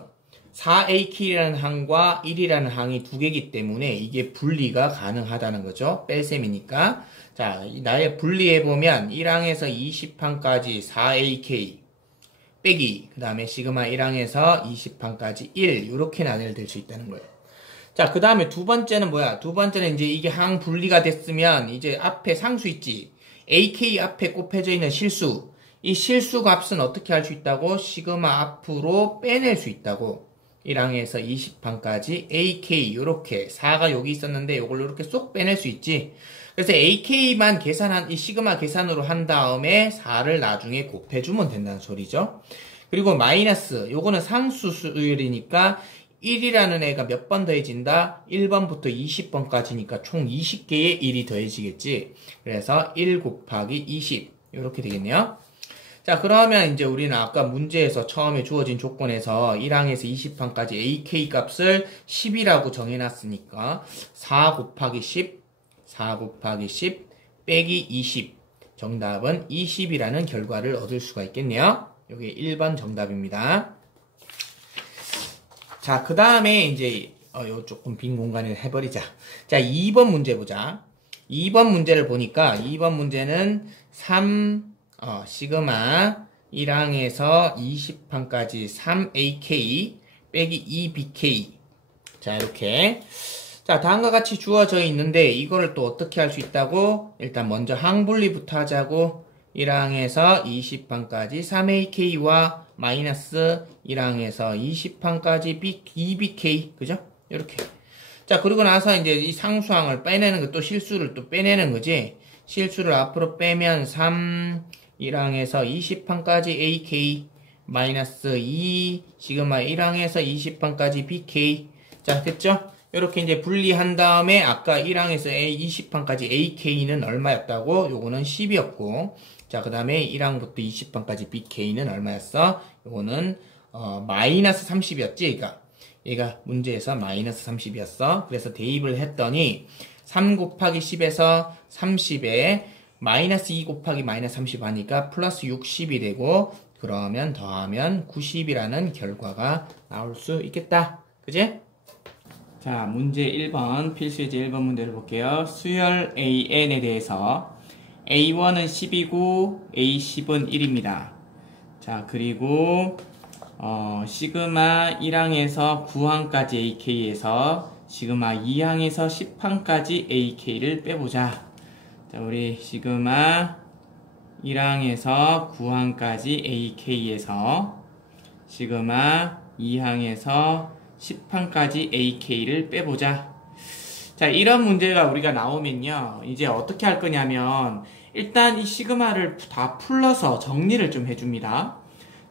4AK라는 항과 1이라는 항이 두 개이기 때문에 이게 분리가 가능하다는 거죠. 뺄셈이니까. 자, 나의 분리해보면 1항에서 20항까지 4AK 빼기 그 다음에 시그마 1항에서 20항까지 1 이렇게 나열될 수 있다는 거예요. 자, 그 다음에 두 번째는 뭐야? 두 번째는 이제 이게 항 분리가 됐으면 이제 앞에 상수 있지. AK 앞에 곱해져 있는 실수. 이 실수 값은 어떻게 할 수 있다고? 시그마 앞으로 빼낼 수 있다고. 1항에서 20항까지 AK 요렇게 4가 여기 있었는데 요걸 이렇게 쏙 빼낼 수 있지. 그래서 AK만 계산한 이 시그마 계산으로 한 다음에 4를 나중에 곱해주면 된다는 소리죠. 그리고 마이너스 요거는 상수 수열이니까 1이라는 애가 몇 번 더해진다? 1번부터 20번까지니까 총 20개의 1이 더해지겠지. 그래서 1 곱하기 20 이렇게 되겠네요. 자, 그러면 이제 우리는 아까 문제에서 처음에 주어진 조건에서 1항에서 20항까지 AK 값을 10이라고 정해놨으니까 4 곱하기 10, 4 곱하기 10 빼기 20 정답은 20이라는 결과를 얻을 수가 있겠네요. 이게 1번 정답입니다. 자, 그 다음에 이제 요 조금 빈 공간을 해버리자. 자, 2번 문제 보자. 2번 문제를 보니까 2번 문제는 3 시그마 1항에서 20항까지 3AK 빼기 2BK. 자, 이렇게. 자, 다음과 같이 주어져 있는데 이거를 또 어떻게 할 수 있다고? 일단 먼저 항분리부터 하자고. 1항에서 20항까지 3AK와 마이너스 1항에서 20항까지 2BK. 그죠? 이렇게. 자, 그리고 나서 이제 이 상수항을 빼내는 거 또 실수를 또 빼내는 거지. 실수를 앞으로 빼면 3 1항에서 20항까지 AK 마이너스 2 시그마 1항에서 20항까지 BK. 자, 됐죠? 이렇게 이제 분리한 다음에 아까 1항에서 20항까지 AK는 얼마였다고? 요거는 10이었고. 자, 그 다음에 1항부터 20항까지 BK는 얼마였어? 요거는 마이너스 30이었지? 그러니까 얘가 문제에서 마이너스 30이었어. 그래서 대입을 했더니 3 곱하기 10에서 30에 마이너스 2 곱하기 마이너스 30 하니까 플러스 60이 되고 그러면 더하면 90이라는 결과가 나올 수 있겠다. 그지? 자, 문제 1번 필수예제 1번 문제를 볼게요. 수열 AN에 대해서 A1은 10이고 A10은 1입니다. 자, 그리고 시그마 1항에서 9항까지 AK에서 시그마 2항에서 10항까지 AK를 빼보자. 자, 우리 시그마 1항에서 9항까지 AK에서 시그마 2항에서 10항까지 AK를 빼보자. 자, 이런 문제가 우리가 나오면요. 이제 어떻게 할 거냐면 일단 이 시그마를 다 풀러서 정리를 좀 해줍니다.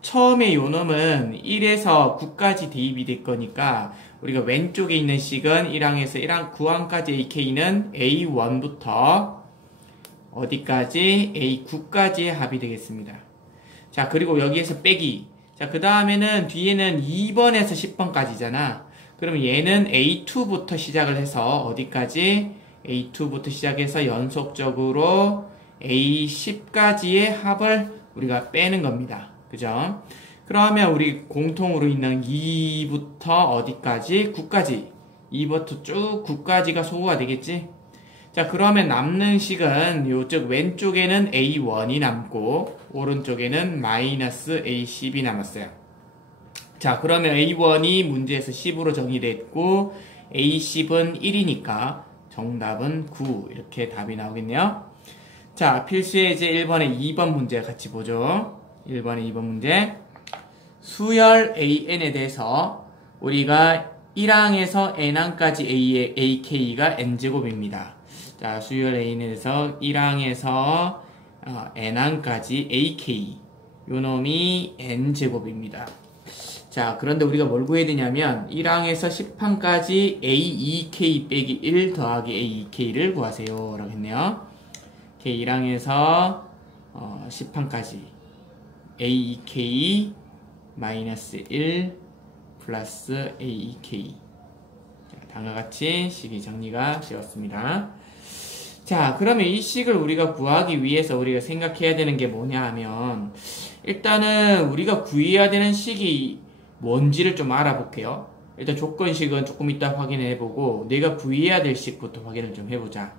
처음에 요 놈은 1에서 9까지 대입이 될 거니까 우리가 왼쪽에 있는 식은 1항에서 1항 9항까지 AK는 A1부터 어디까지? A9까지의 합이 되겠습니다. 자, 그리고 여기에서 빼기. 자, 그 다음에는 뒤에는 2번에서 10번까지잖아. 그럼 얘는 A2부터 시작을 해서 어디까지? A2부터 시작해서 연속적으로 A10까지의 합을 우리가 빼는 겁니다. 그죠? 그러면 우리 공통으로 있는 2부터 어디까지? 9까지. 2부터 쭉 9까지가 소구가 되겠지? 자, 그러면 남는 식은 요쪽 왼쪽에는 A1이 남고 오른쪽에는 마이너스 A10이 남았어요. 자, 그러면 A1이 문제에서 10으로 정의됐고 A10은 1이니까 정답은 9 이렇게 답이 나오겠네요. 자, 필수의 제 1번에 2번 문제 같이 보죠. 1번에 2번 문제. 수열 AN에 대해서 우리가 1항에서 n항까지 A의 AK가 n제곱입니다. 자, 수열 AN에 대해서 1항에서 n항까지 AK 요 놈이 n제곱입니다. 자, 그런데 우리가 뭘 구해야 되냐면 1항에서 10항까지 AEK 빼기 1 더하기 AEK를 구하세요 라고 했네요. K 1항에서 10항까지 AEK 마이너스 1 플러스 AEK. 자, 다음과 같이 식이 정리가 되었습니다. 자, 그러면 이 식을 우리가 구하기 위해서 우리가 생각해야 되는 게 뭐냐 하면 일단은 우리가 구해야 되는 식이 뭔지를 좀 알아볼게요. 일단 조건식은 조금 이따 확인해보고 내가 구해야 될 식부터 확인을 좀 해보자.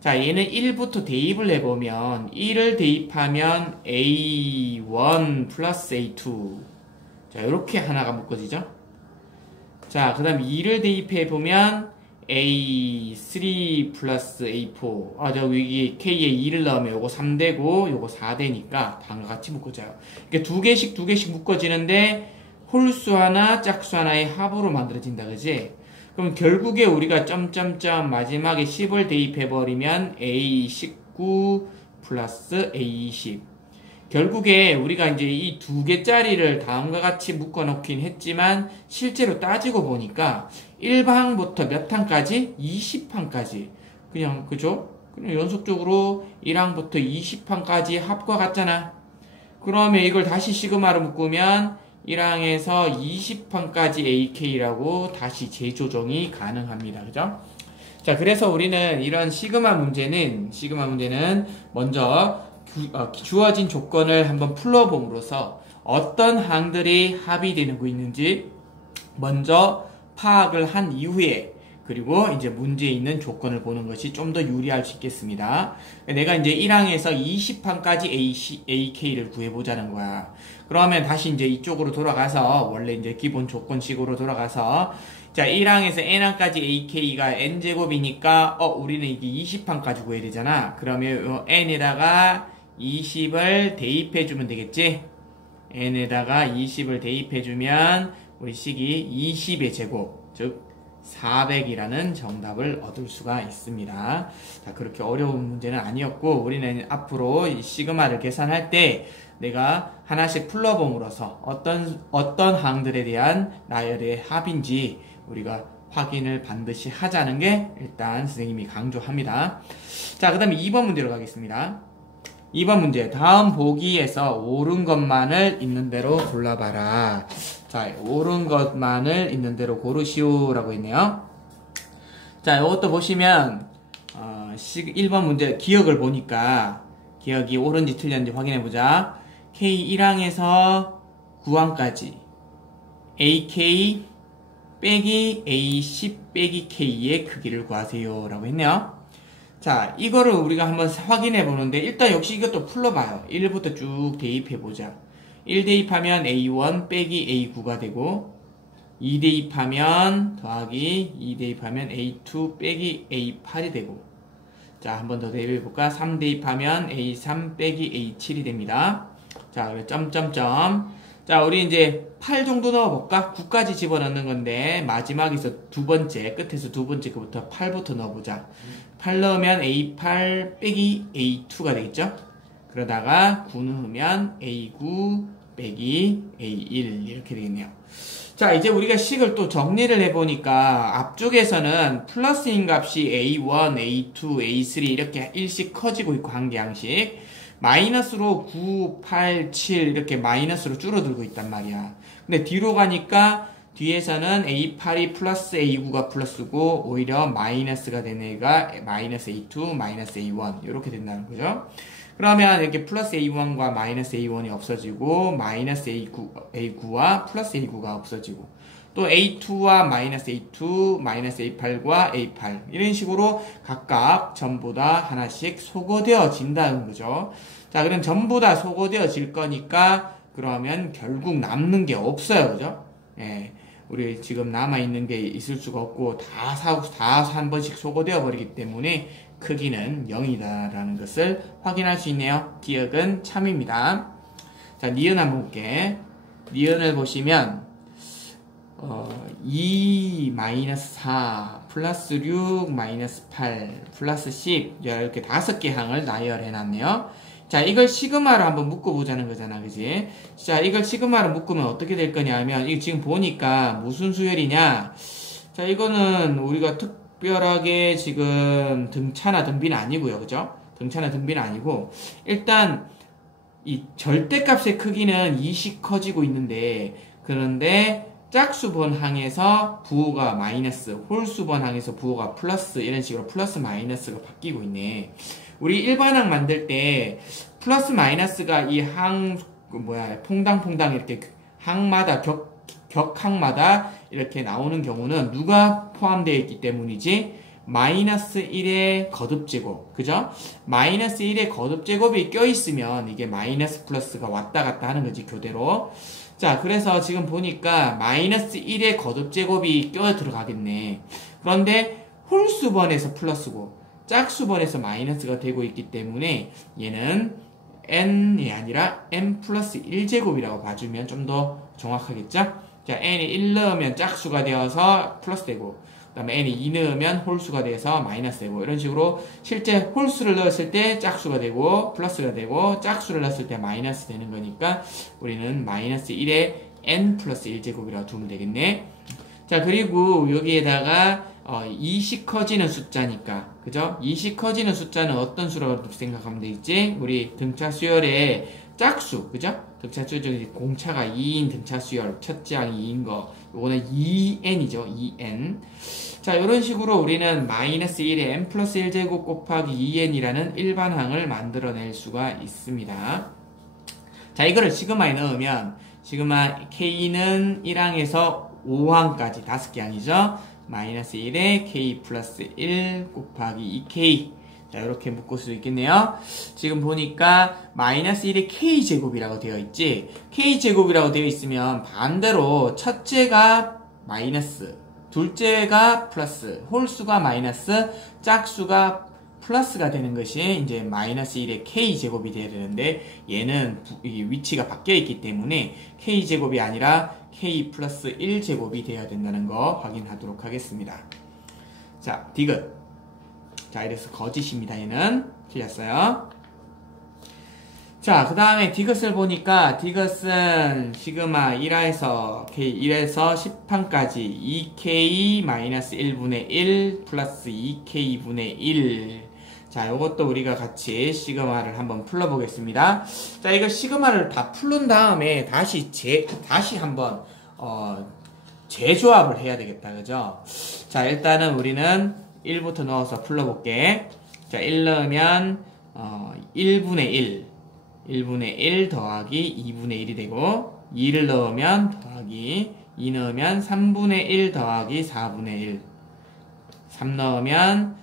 자, 얘는 1부터 대입을 해보면 1을 대입하면 A1 플러스 A2 자, 이렇게 하나가 묶어지죠. 자, 그 다음 2를 대입해보면 A3 플러스 A4 여기 K에 2를 넣으면 요거 3되고 요거 4되니까 다음과 같이 묶어져요. 이렇게 두 개씩 묶어지는데 홀수 하나 짝수 하나의 합으로 만들어진다 그지? 그럼 결국에 우리가 점점점 마지막에 10을 대입해버리면 A19 플러스 A20 결국에 우리가 이제 이 두 개짜리를 다음과 같이 묶어놓긴 했지만 실제로 따지고 보니까 1항부터 몇 항까지? 20항까지 그냥 그죠? 그냥 연속적으로 1항부터 20항까지 합과 같잖아. 그러면 이걸 다시 시그마로 묶으면 1항에서 20항까지 AK라고 다시 재조정이 가능합니다. 그죠? 자, 그래서 우리는 이런 시그마 문제는 먼저 주어진 조건을 한번 풀어봄으로써 어떤 항들이 합의되고 있는지 먼저 파악을 한 이후에 그리고 이제 문제에 있는 조건을 보는 것이 좀 더 유리할 수 있겠습니다. 내가 이제 1항에서 20항까지 AK를 구해보자는 거야. 그러면 다시 이제 이쪽으로 돌아가서 원래 이제 기본 조건식으로 돌아가서 자, 1항에서 n항까지 AK가 n제곱이니까 우리는 이게 20항까지 구해야 되잖아. 그러면 n에다가 20을 대입해주면 되겠지? n에다가 20을 대입해주면 우리 식이 20의 제곱, 즉 400이라는 정답을 얻을 수가 있습니다. 자, 그렇게 어려운 문제는 아니었고 우리는 앞으로 이 시그마를 계산할 때 내가 하나씩 풀어봄으로써 어떤 항들에 대한 나열의 합인지 우리가 확인을 반드시 하자는 게 일단 선생님이 강조합니다. 자, 그 다음에 2번 문제로 가겠습니다. 2번 문제. 다음 보기에서 옳은 것만을 있는 대로 골라봐라. 자, 옳은 것만을 있는 대로 고르시오 라고 있네요. 자, 이것도 보시면 1번 문제 기억을 보니까 기억이 옳은지 틀렸는지 확인해보자. K1항에서 9항까지 AK 빼기 A10 빼기 K의 크기를 구하세요 라고 했네요. 자, 이거를 우리가 한번 확인해 보는데 일단 역시 이것도 풀러봐요. 1부터 쭉 대입해 보자. 1 대입하면 A1 빼기 A9가 되고 2 대입하면 더하기 2 대입하면 A2 빼기 A8이 되고 자, 한 번 더 대입해 볼까? 3 대입하면 A3 빼기 A7이 됩니다. 자, 그래 점점점. 자, 우리 이제 8 정도 넣어볼까? 9까지 집어넣는 건데 마지막에서 두 번째 끝에서 두 번째 거부터 8부터 넣어보자. 8 넣으면 A8 빼기 A2가 되겠죠? 그러다가 9 넣으면 A9 빼기 A1 이렇게 되겠네요. 자, 이제 우리가 식을 또 정리를 해보니까 앞쪽에서는 플러스인 값이 A1, A2, A3 이렇게 일씩 커지고 있고 한 개 양씩 마이너스로 9, 8, 7 이렇게 마이너스로 줄어들고 있단 말이야. 근데 뒤로 가니까 뒤에서는 A8이 플러스 A9가 플러스고 오히려 마이너스가 된 애가 마이너스 A2, 마이너스 A1 이렇게 된다는 거죠. 그러면 이렇게 플러스 A1과 마이너스 A1이 없어지고 마이너스 A9와 플러스 A9가 없어지고 또 A2와 마이너스 A2, 마이너스 A8과 A8 이런 식으로 각각 전부 다 하나씩 소거되어진다는 거죠. 자, 그럼 전부 다 소거되어질 거니까 그러면 결국 남는 게 없어요. 그죠? 예. 우리 지금 남아있는 게 있을 수가 없고 다 한 번씩 소거되어 버리기 때문에 크기는 0이다라는 것을 확인할 수 있네요. 기억은 참입니다. 자, 니은 한번 볼게. 니은을 보시면 2-4 플러스 6 마이너스 8 플러스 10 이렇게 5개 항을 나열해 놨네요. 자, 이걸 시그마로 한번 묶어보자는 거잖아, 그지? 자, 이걸 시그마로 묶으면 어떻게 될 거냐 하면, 이거 지금 보니까 무슨 수열이냐? 자, 이거는 우리가 특별하게 지금 등차나 등비는 아니고요, 그죠? 등차나 등비는 아니고, 일단, 이 절대값의 크기는 2씩 커지고 있는데, 그런데, 짝수번 항에서 부호가 마이너스, 홀수번 항에서 부호가 플러스, 이런 식으로 플러스 마이너스가 바뀌고 있네. 우리 일반항 만들 때 플러스 마이너스가 이 항 퐁당퐁당 이렇게 항마다 격항마다 이렇게 나오는 경우는 누가 포함되어 있기 때문이지? 마이너스 1의 거듭제곱, 그죠? 마이너스 1의 거듭제곱이 껴있으면 이게 마이너스 플러스가 왔다 갔다 하는 거지, 교대로. 자, 그래서 지금 보니까 마이너스 1의 거듭제곱이 껴 들어가겠네. 그런데 홀수번에서 플러스고 짝수번에서 마이너스가 되고 있기 때문에 얘는 n이 아니라 n 플러스 1제곱이라고 봐주면 좀 더 정확하겠죠? 자, n이 1 넣으면 짝수가 되어서 플러스 되고 그 다음에 n이 2 넣으면 홀수가 돼서 마이너스 되고 이런 식으로 실제 홀수를 넣었을 때 짝수가 되고 플러스가 되고 짝수를 넣었을 때 마이너스 되는 거니까 우리는 마이너스 1에 n 플러스 1제곱이라고 두면 되겠네. 자, 그리고 여기에다가 2씩 커지는 숫자니까, 그죠? 2씩 커지는 숫자는 어떤 수라고 생각하면 되겠지? 우리 등차 수열의 짝수, 그죠? 등차 수열 중에 공차가 2인 등차 수열, 첫째 항이 2인 거, 요거는 2n이죠, 2n. 자, 이런 식으로 우리는 마이너스 1에 n 플러스 1제곱 곱하기 2n이라는 일반항을 만들어낼 수가 있습니다. 자, 이거를 시그마에 넣으면, 시그마 k는 1항에서 5항까지 5개 항이죠? 마이너스 1에 k 플러스 1 곱하기 2k. 자, 이렇게 묶을 수 있겠네요. 지금 보니까 마이너스 1에 k제곱이라고 되어 있지. k제곱이라고 되어 있으면 반대로 첫째가 마이너스, 둘째가 플러스, 홀수가 마이너스, 짝수가 플러스가 되는 것이 이제 마이너스 1의 k제곱이 되어야 되는데 얘는 위치가 바뀌어 있기 때문에 k제곱이 아니라 k 플러스 1제곱이 되어야 된다는 거 확인하도록 하겠습니다. 자, 디귿. 자, 이래서 거짓입니다. 얘는 틀렸어요. 자, 그 다음에 디귿을 보니까 디귿은 시그마 1하에서 k1에서 10항까지 2k-1분의 1 플러스 2k분의 1. 자, 요것도 우리가 같이 시그마를 한번 풀어보겠습니다. 자, 이거 시그마를 다 풀은 다음에 다시 한번 재조합을 해야 되겠다, 그죠? 자, 일단은 우리는 1부터 넣어서 풀어볼게. 자, 1 넣으면 1분의 1 더하기 2분의 1이 되고 2를 넣으면 더하기 2 넣으면 3분의 1 더하기 4분의 1 3 넣으면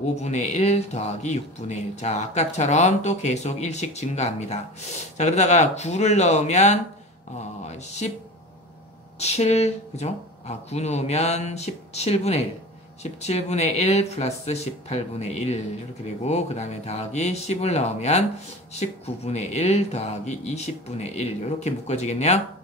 5분의 1 더하기 6분의 1. 자, 아까처럼 또 계속 1씩 증가합니다. 자, 그러다가 9를 넣으면 17, 그죠? 9 넣으면 17분의 1. 17분의 1 플러스 18분의 1 이렇게 되고 그 다음에 더하기 10을 넣으면 19분의 1 더하기 20분의 1 이렇게 묶어지겠네요.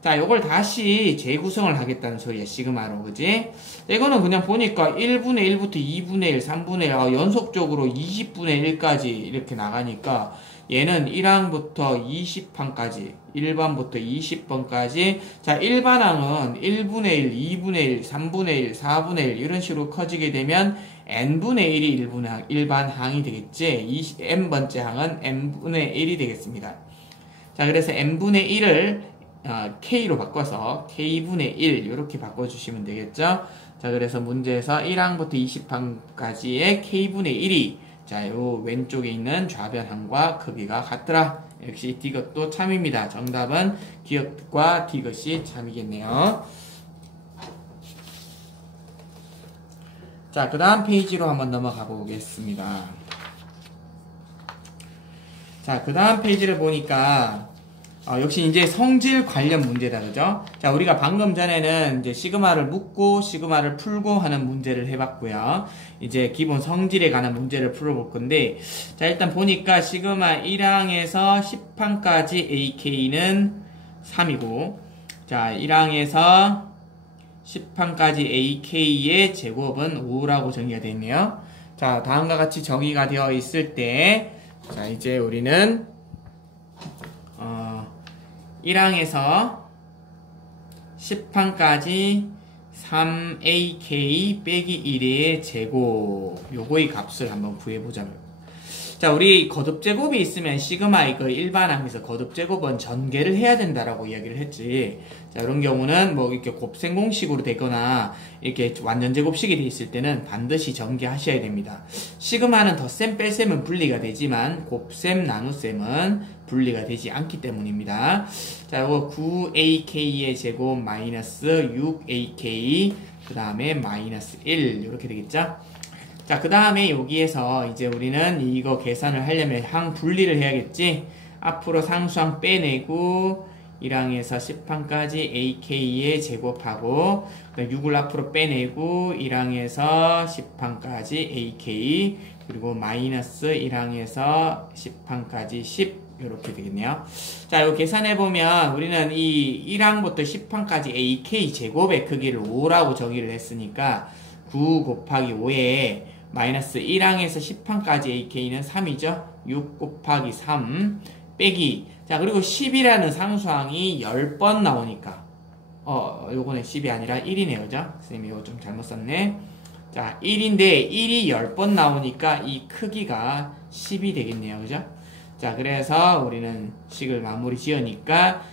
자, 요걸 다시 재구성을 하겠다는 소리야, 시그마로, 그지? 이거는 그냥 보니까 1분의 1부터 2분의 1, 3분의 1, 연속적으로 20분의 1까지 이렇게 나가니까 얘는 1항부터 20항까지, 1번부터 20번까지, 자, 일반항은 1분의 1, 2분의 1, 3분의 1, 4분의 1 이런 식으로 커지게 되면 n분의 1이 일반항이 되겠지? n번째 항은 n분의 1이 되겠습니다. 자, 그래서 n분의 1을 k로 바꿔서 k분의 1 이렇게 바꿔주시면 되겠죠. 자, 그래서 문제에서 1항부터 20항까지의 k분의 1이 자, 요 왼쪽에 있는 좌변항과 크기가 같더라. 역시 디귿도 참입니다. 정답은 기역과 디귿이 참이겠네요. 자, 그 다음 페이지로 한번 넘어가 보겠습니다. 자, 그 다음 페이지를 보니까 역시 이제 성질 관련 문제다, 그죠? 자, 우리가 방금 전에는 이제 시그마를 묻고 시그마를 풀고 하는 문제를 해봤고요. 이제 기본 성질에 관한 문제를 풀어볼 건데, 자, 일단 보니까 시그마 1항에서 10항까지 AK는 3이고, 자, 1항에서 10항까지 AK의 제곱은 5라고 정의가 되어 있네요. 자, 다음과 같이 정의가 되어 있을 때, 자, 이제 우리는 1항에서 10항까지 3AK 빼기 1의 제곱, 요거의 값을 한번 구해보자고요. 자, 우리 거듭제곱이 있으면 시그마 이거 일반항에서 거듭제곱은 전개를 해야 된다라고 이야기를 했지. 자, 이런 경우는 뭐 이렇게 곱셈 공식으로 되거나 이렇게 완전 제곱식이 돼 있을 때는 반드시 전개하셔야 됩니다. 시그마는 덧셈 뺄셈은 분리가 되지만 곱셈 나눗셈은 분리가 되지 않기 때문입니다. 자, 이거 9AK의 제곱 마이너스 6AK 그 다음에 마이너스 1 이렇게 되겠죠? 자, 그 다음에 여기에서 이제 우리는 이거 계산을 하려면 항 분리를 해야겠지? 앞으로 상수항 빼내고 1항에서 10항까지 AK의 제곱하고 6을 앞으로 빼내고 1항에서 10항까지 AK 그리고 마이너스 1항에서 10항까지 10 이렇게 되겠네요. 자, 이거 계산해보면 우리는 이 1항부터 10항까지 AK 제곱의 크기를 5라고 정의를 했으니까 9 곱하기 5에 마이너스 1항에서 10항까지 AK는 3이죠. 6 곱하기 3 빼기 자 그리고 10이라는 상수항이 10번 나오니까 요거는 10이 아니라 1이네요. 그죠? 선생님 이거 좀 잘못 썼네. 자 1인데 1이 10번 나오니까 이 크기가 10이 되겠네요. 그죠? 자 그래서 우리는 식을 마무리 지으니까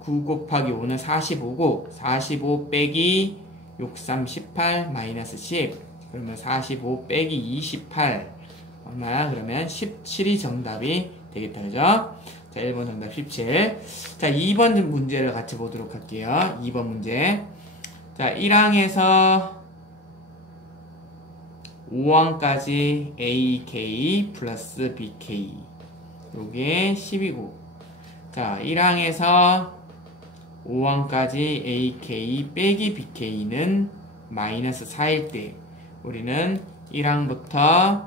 9 곱하기 5는 45고 45 빼기 6, 3, 18 마이너스 10 그러면 45 빼기 28 얼마야? 그러면 17이 정답이 되겠다. 그죠? 자 1번 정답 17. 자 2번 문제를 같이 보도록 할게요. 2번 문제. 자 1항에서 5항까지 AK 플러스 BK 요게 10이고 자 1항에서 5항까지 AK 빼기 BK는 마이너스 4일 때 우리는 1항부터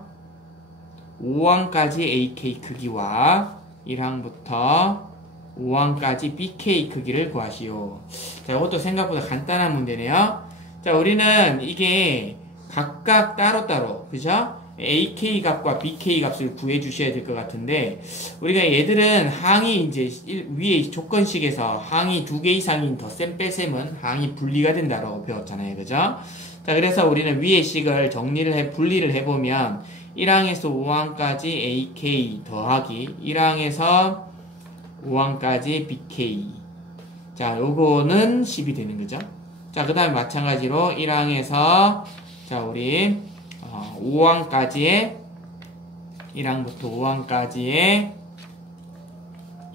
5항까지 AK 크기와 1항부터 5항까지 BK 크기를 구하시오. 자, 이것도 생각보다 간단한 문제네요. 자, 우리는 이게 각각 따로따로, 그죠? AK 값과 BK 값을 구해 주셔야 될 것 같은데, 우리가 얘들은 항이 이제 위에 조건식에서 항이 2개 이상인 덧셈 뺄셈은 항이 분리가 된다라고 배웠잖아요. 그죠? 자, 그래서 우리는 위의 식을 분리를 해보면 1항에서 5항까지 AK 더하기 1항에서 5항까지 BK 자, 요거는 10이 되는 거죠. 자, 그 다음에 마찬가지로 1항에서 자, 우리 5항까지의 1항부터 5항까지의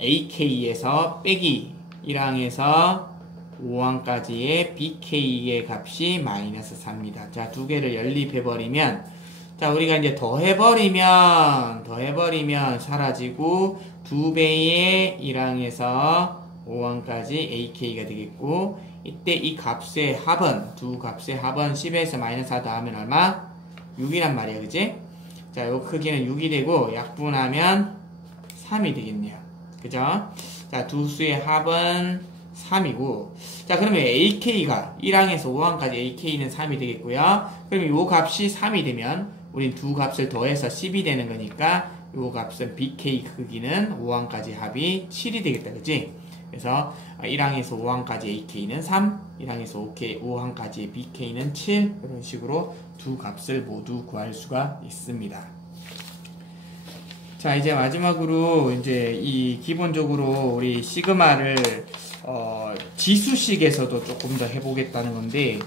AK에서 빼기 1항에서 5항까지의 BK의 값이 마이너스 4입니다. 자, 두 개를 연립해버리면 자, 우리가 이제 더해버리면 사라지고 2배의 1항에서 5항까지 AK가 되겠고 이때 이 값의 합은 두 값의 합은 10에서 마이너스 4 더하면 얼마? 6이란 말이야. 그지? 자, 요 크기는 6이 되고 약분하면 3이 되겠네요. 그죠? 자, 두 수의 합은 3이고 자 그러면 AK가 1항에서 5항까지 AK는 3이 되겠고요. 그럼 요 값이 3이 되면 우린 두 값을 더해서 10이 되는 거니까 요 값은 BK 크기는 5항까지 합이 7이 되겠다. 그치? 그래서 1항에서 5항까지 AK는 3 1항에서 5항까지 BK는 7 이런 식으로 두 값을 모두 구할 수가 있습니다. 자 이제 마지막으로 이제 이 기본적으로 우리 시그마를 지수식에서도 조금 더 해보겠다는 건데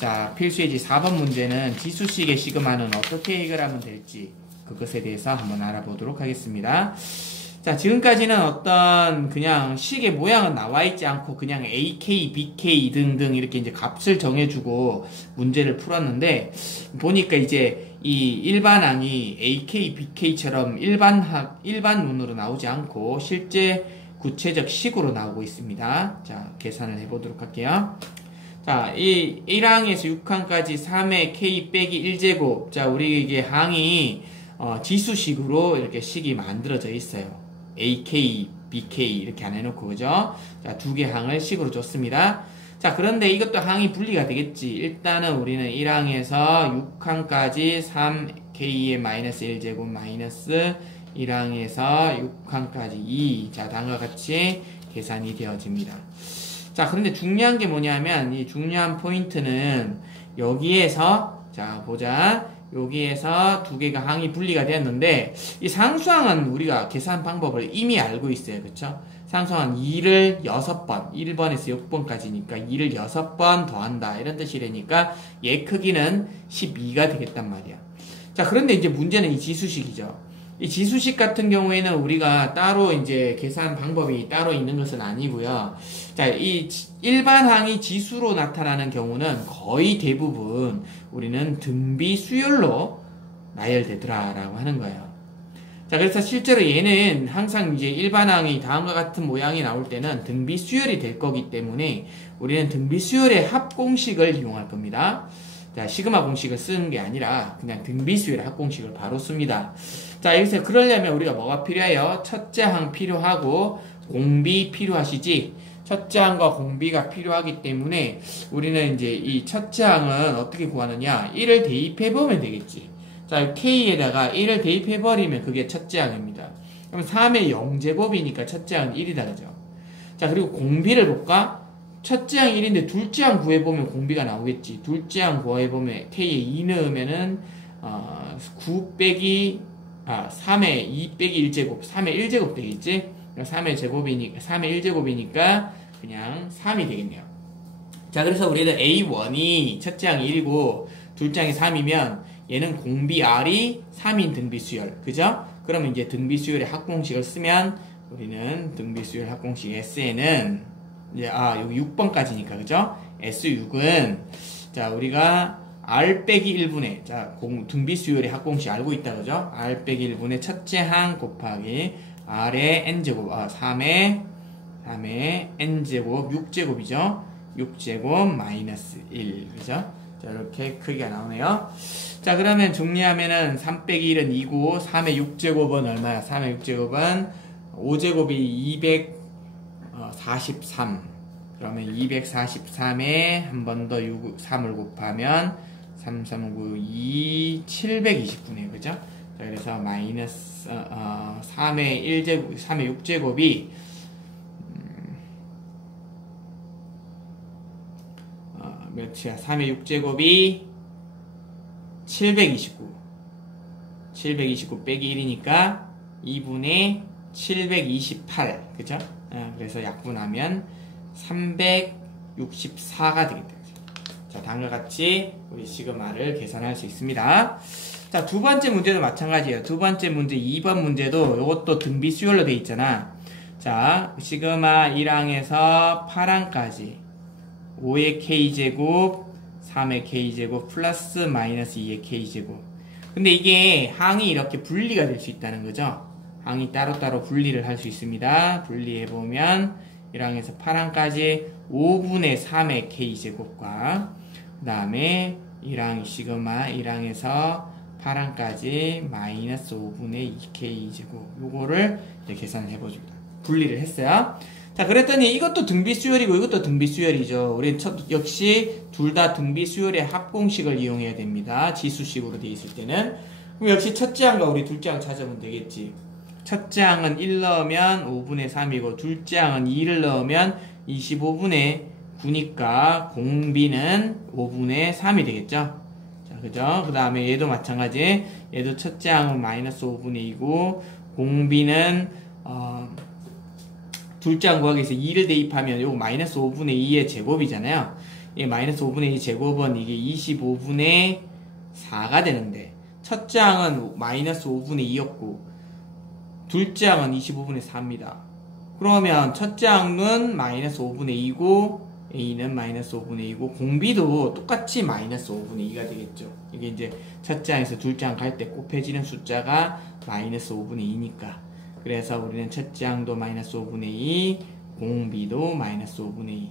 자 필수예지 4번 문제는 지수식의 시그마는 어떻게 해결하면 될지 그것에 대해서 한번 알아보도록 하겠습니다. 자, 지금까지는 어떤 그냥 식의 모양은 나와 있지 않고 그냥 AK, BK 등등 이렇게 이제 값을 정해주고 문제를 풀었는데, 보니까 이제 이 일반항이 AK, BK처럼 일반문으로 나오지 않고 실제 구체적 식으로 나오고 있습니다. 자, 계산을 해보도록 할게요. 자, 이 1항에서 6항까지 3의 K 빼기 1제곱. 자, 우리 이게 항이 지수식으로 이렇게 식이 만들어져 있어요. AK, BK 이렇게 안 해놓고, 그죠? 자, 두 개 항을 식으로 줬습니다. 자, 그런데 이것도 항이 분리가 되겠지. 일단은 우리는 1항에서 6항까지 3K의 마이너스 1제곱 마이너스 1항에서 6항까지 2. 자, 다음과 같이 계산이 되어집니다. 자, 그런데 중요한 게 뭐냐면, 이 중요한 포인트는 여기에서, 자, 보자. 여기에서 두 개가 항이 분리가 되었는데, 이 상수항은 우리가 계산 방법을 이미 알고 있어요. 그쵸? 상수항은 2를 6번, 1번에서 6번까지니까 2를 6번 더한다. 이런 뜻이라니까 얘 크기는 12가 되겠단 말이야. 자, 그런데 이제 문제는 이 지수식이죠. 이 지수식 같은 경우에는 우리가 따로 이제 계산 방법이 따로 있는 것은 아니고요. 자, 이 일반항이 지수로 나타나는 경우는 거의 대부분 우리는 등비 수열로 나열되더라라고 하는 거예요. 자, 그래서 실제로 얘는 항상 이제 일반항이 다음과 같은 모양이 나올 때는 등비 수열이 될 거기 때문에 우리는 등비 수열의 합공식을 이용할 겁니다. 자, 시그마 공식을 쓰는 게 아니라 그냥 등비 수열의 합공식을 바로 씁니다. 자, 여기서 그러려면 우리가 뭐가 필요해요? 첫째 항 필요하고 공비 필요하시지? 첫째 항과 공비가 필요하기 때문에 우리는 이제 이 첫째 항은 어떻게 구하느냐? 1을 대입해보면 되겠지. 자, K에다가 1을 대입해버리면 그게 첫째 항입니다. 그럼 3의 0제곱이니까 첫째 항은 1이다, 그죠? 자, 그리고 공비를 볼까? 첫째 항 1인데 둘째 항 구해보면 공비가 나오겠지. 둘째 항 구해보면 K에 2 넣으면은 9 빼기 3의 2 빼기 1제곱 3의 1제곱 되겠지. 3의 제곱이니까 3의 1제곱이니까 그냥 3이 되겠네요. 자, 그래서 우리는 A1이 첫째 항이 1이고 둘째 항이 3이면 얘는 공비 R이 3인 등비수열, 그죠? 그러면 이제 등비수열의 합공식을 쓰면 우리는 등비수열 합공식 S에는 이제 여기 6번까지니까, 그죠? S6은 자, 우리가 R 빼기 1분의 자, 등비수열의 합공식 알고 있다, 그죠? R 빼기 1분의 첫째 항 곱하기 R의 n제곱 3의 n제곱 6제곱이죠? 6제곱 마이너스 1, 그죠? 자, 이렇게 크기가 나오네요. 자, 그러면 정리하면은 3 빼기 1은 2고 3의 6제곱은 얼마야? 3의 6제곱은 5제곱이 243. 그러면 243에 한 번 더 3을 곱하면 3, 3, 9, 2, 729네요. 그죠? 자, 그래서 마이너스 3의 1제곱, 3의 6제곱이 몇이야? 3의 6제곱이 729 빼기 1이니까 2분의 728, 그죠? 그래서 약분하면 364가 되겠다. 자, 다음과 같이 우리 시그마를 계산할 수 있습니다. 자, 두 번째 문제도 마찬가지예요. 두 번째 문제 2번 문제도 이것도 등비 수열로 돼 있잖아. 자, 시그마 1항에서 8항까지 5의 k제곱 3의 k제곱 플러스 마이너스 2의 k제곱. 근데 이게 항이 이렇게 분리가 될 수 있다는 거죠. 항이 따로따로 분리를 할 수 있습니다. 분리해보면 1항에서 8항까지 5분의 3의 k제곱과 그 다음에 1항 시그마 1항에서 8항까지 마이너스 5분의 2k제곱 요거를 이제 계산을 해보줍니다. 분리를 했어요. 자, 그랬더니 이것도 등비수열이고 이것도 등비수열이죠. 우리 역시 둘 다 등비수열의 합공식을 이용해야 됩니다. 지수식으로 되어 있을 때는. 그럼 역시 첫째 항과 우리 둘째 항 찾아보면 되겠지. 첫째 항은 1 넣으면 5분의 3이고 둘째 항은 2를 넣으면 25분의 9니까 공비는 5분의 3이 되겠죠. 자, 그죠? 그 다음에 얘도 마찬가지. 얘도 첫째 항은 마이너스 5분의 2고 공비는 둘째 항 구하기 위해서 2를 대입하면 요거 마이너스 5분의 2의 제곱이잖아요. 이 마이너스 5분의 2 제곱은 이게 25분의 4가 되는데 첫째 항은 마이너스 5분의 2였고 둘째 항은 25분의 4입니다. 그러면 첫째 항은 마이너스 5분의 2고 A는 마이너스 5분의 2고 공비도 똑같이 마이너스 5분의 2가 되겠죠. 이게 이제 첫째 항에서 둘째 항 갈 때 곱해지는 숫자가 마이너스 5분의 2니까. 그래서 우리는 첫째 항도 마이너스 5분의 2, 공비도 마이너스 5분의 2.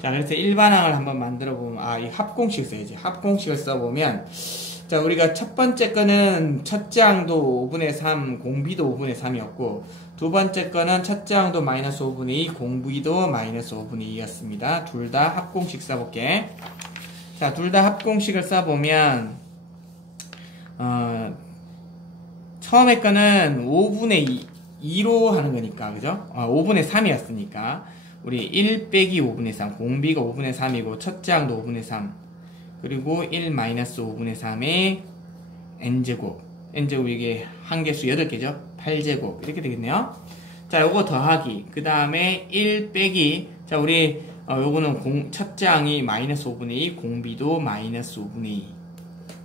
자, 그래서 일반항을 한번 만들어 보면, 이 합공식 써야지. 합공식을 써보면, 자, 우리가 첫 번째 거는 첫째 항도 5분의 3, 공비도 5분의 3이었고, 두 번째 거는 첫째 항도 마이너스 5분의 2, 공비도 마이너스 5분의 2였습니다. 둘 다 합공식 써볼게. 자, 둘 다 합공식을 써보면, 처음에 거는 5분의 2로 하는 거니까, 그죠? 5분의 3이었으니까, 우리 1 빼기 5분의 3, 공비가 5분의 3이고, 첫째 항도 5분의 3, 그리고 1 마이너스 5분의 3의 n제곱. n제곱 이게 한개수 8개죠? 8제곱. 이렇게 되겠네요. 자, 요거 더하기. 그 다음에 1 빼기. 자, 우리, 요거는 첫째 항이 마이너스 5분의 2, 공비도 마이너스 5분의 2.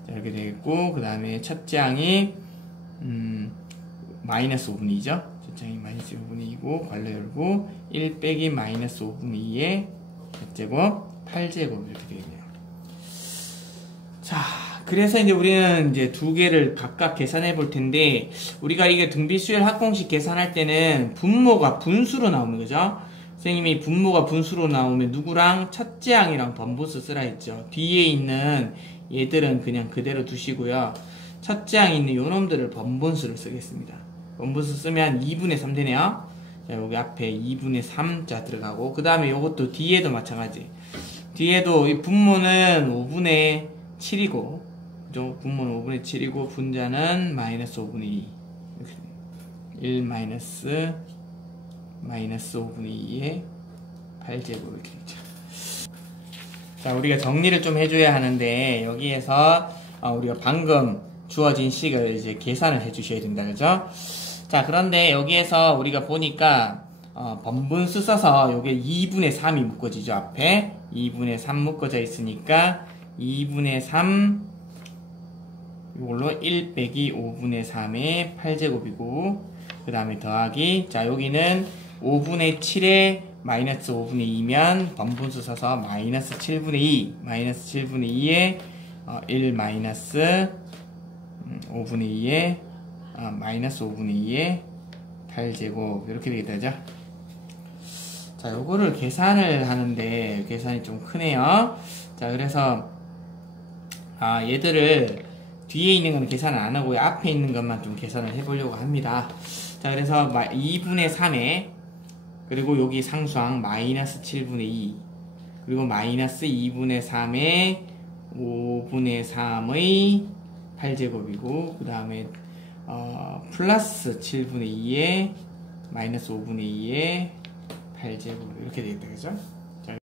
자, 이렇게 되겠고, 그 다음에 첫째 항이, 마이너스 5분의 2죠? 첫째 항이 마이너스 5분의 2고, 괄호 열고, 1 빼기 마이너스 5분의 2의 제곱, 8제곱. 이렇게 되겠네요. 자, 그래서 이제 우리는 이제 두 개를 각각 계산해 볼 텐데, 우리가 이게 등비수열 합공식 계산할 때는 분모가 분수로 나오는 거죠. 선생님이 분모가 분수로 나오면 누구랑 첫째 항이랑 번분수 쓰라 했죠. 뒤에 있는 얘들은 그냥 그대로 두시고요. 첫째 항에 있는 요놈들을 번분수를 쓰겠습니다. 번분수 쓰면 2분의 3 되네요. 자, 여기 앞에 2분의 3자 들어가고, 그 다음에 요것도 뒤에도 마찬가지. 뒤에도 이 분모는 5분의 7이고, 그죠? 분모는 5분의 7이고, 분자는 마이너스 5분의 2. 1 마이너스 5분의 2의 8제곱 이렇게 되죠. 자, 우리가 정리를 좀 해줘야 하는데, 여기에서 우리가 방금 주어진 식을 이제 계산을 해주셔야 된다, 그죠? 자, 그런데 여기에서 우리가 보니까 번분수 써서 요게 2분의 3이 묶어지죠, 앞에. 2분의 3 묶어져 있으니까 2분의 3 이걸로 1 빼기 5분의 3의 8제곱이고, 그 다음에 더하기. 자, 여기는 5분의 7에 마이너스 5분의 2면 번분수 써서 마이너스 7분의 2, 마이너스 7분의 2에 1 마이너스 5분의 2에 마이너스 5분의 2에 8제곱 이렇게 되겠다, 그죠? 자, 요거를 계산을 하는데 계산이 좀 크네요. 자, 그래서 얘들을 뒤에 있는 건 계산을 안 하고 앞에 있는 것만 좀 계산을 해보려고 합니다. 자, 그래서 2분의 3에 그리고 여기 상수항 마이너스 7분의 2 그리고 마이너스 2분의 3에 5분의 3의 8제곱이고, 그 다음에 플러스 7분의 2에 마이너스 5분의 2에 8제곱 이렇게 되겠다, 그죠?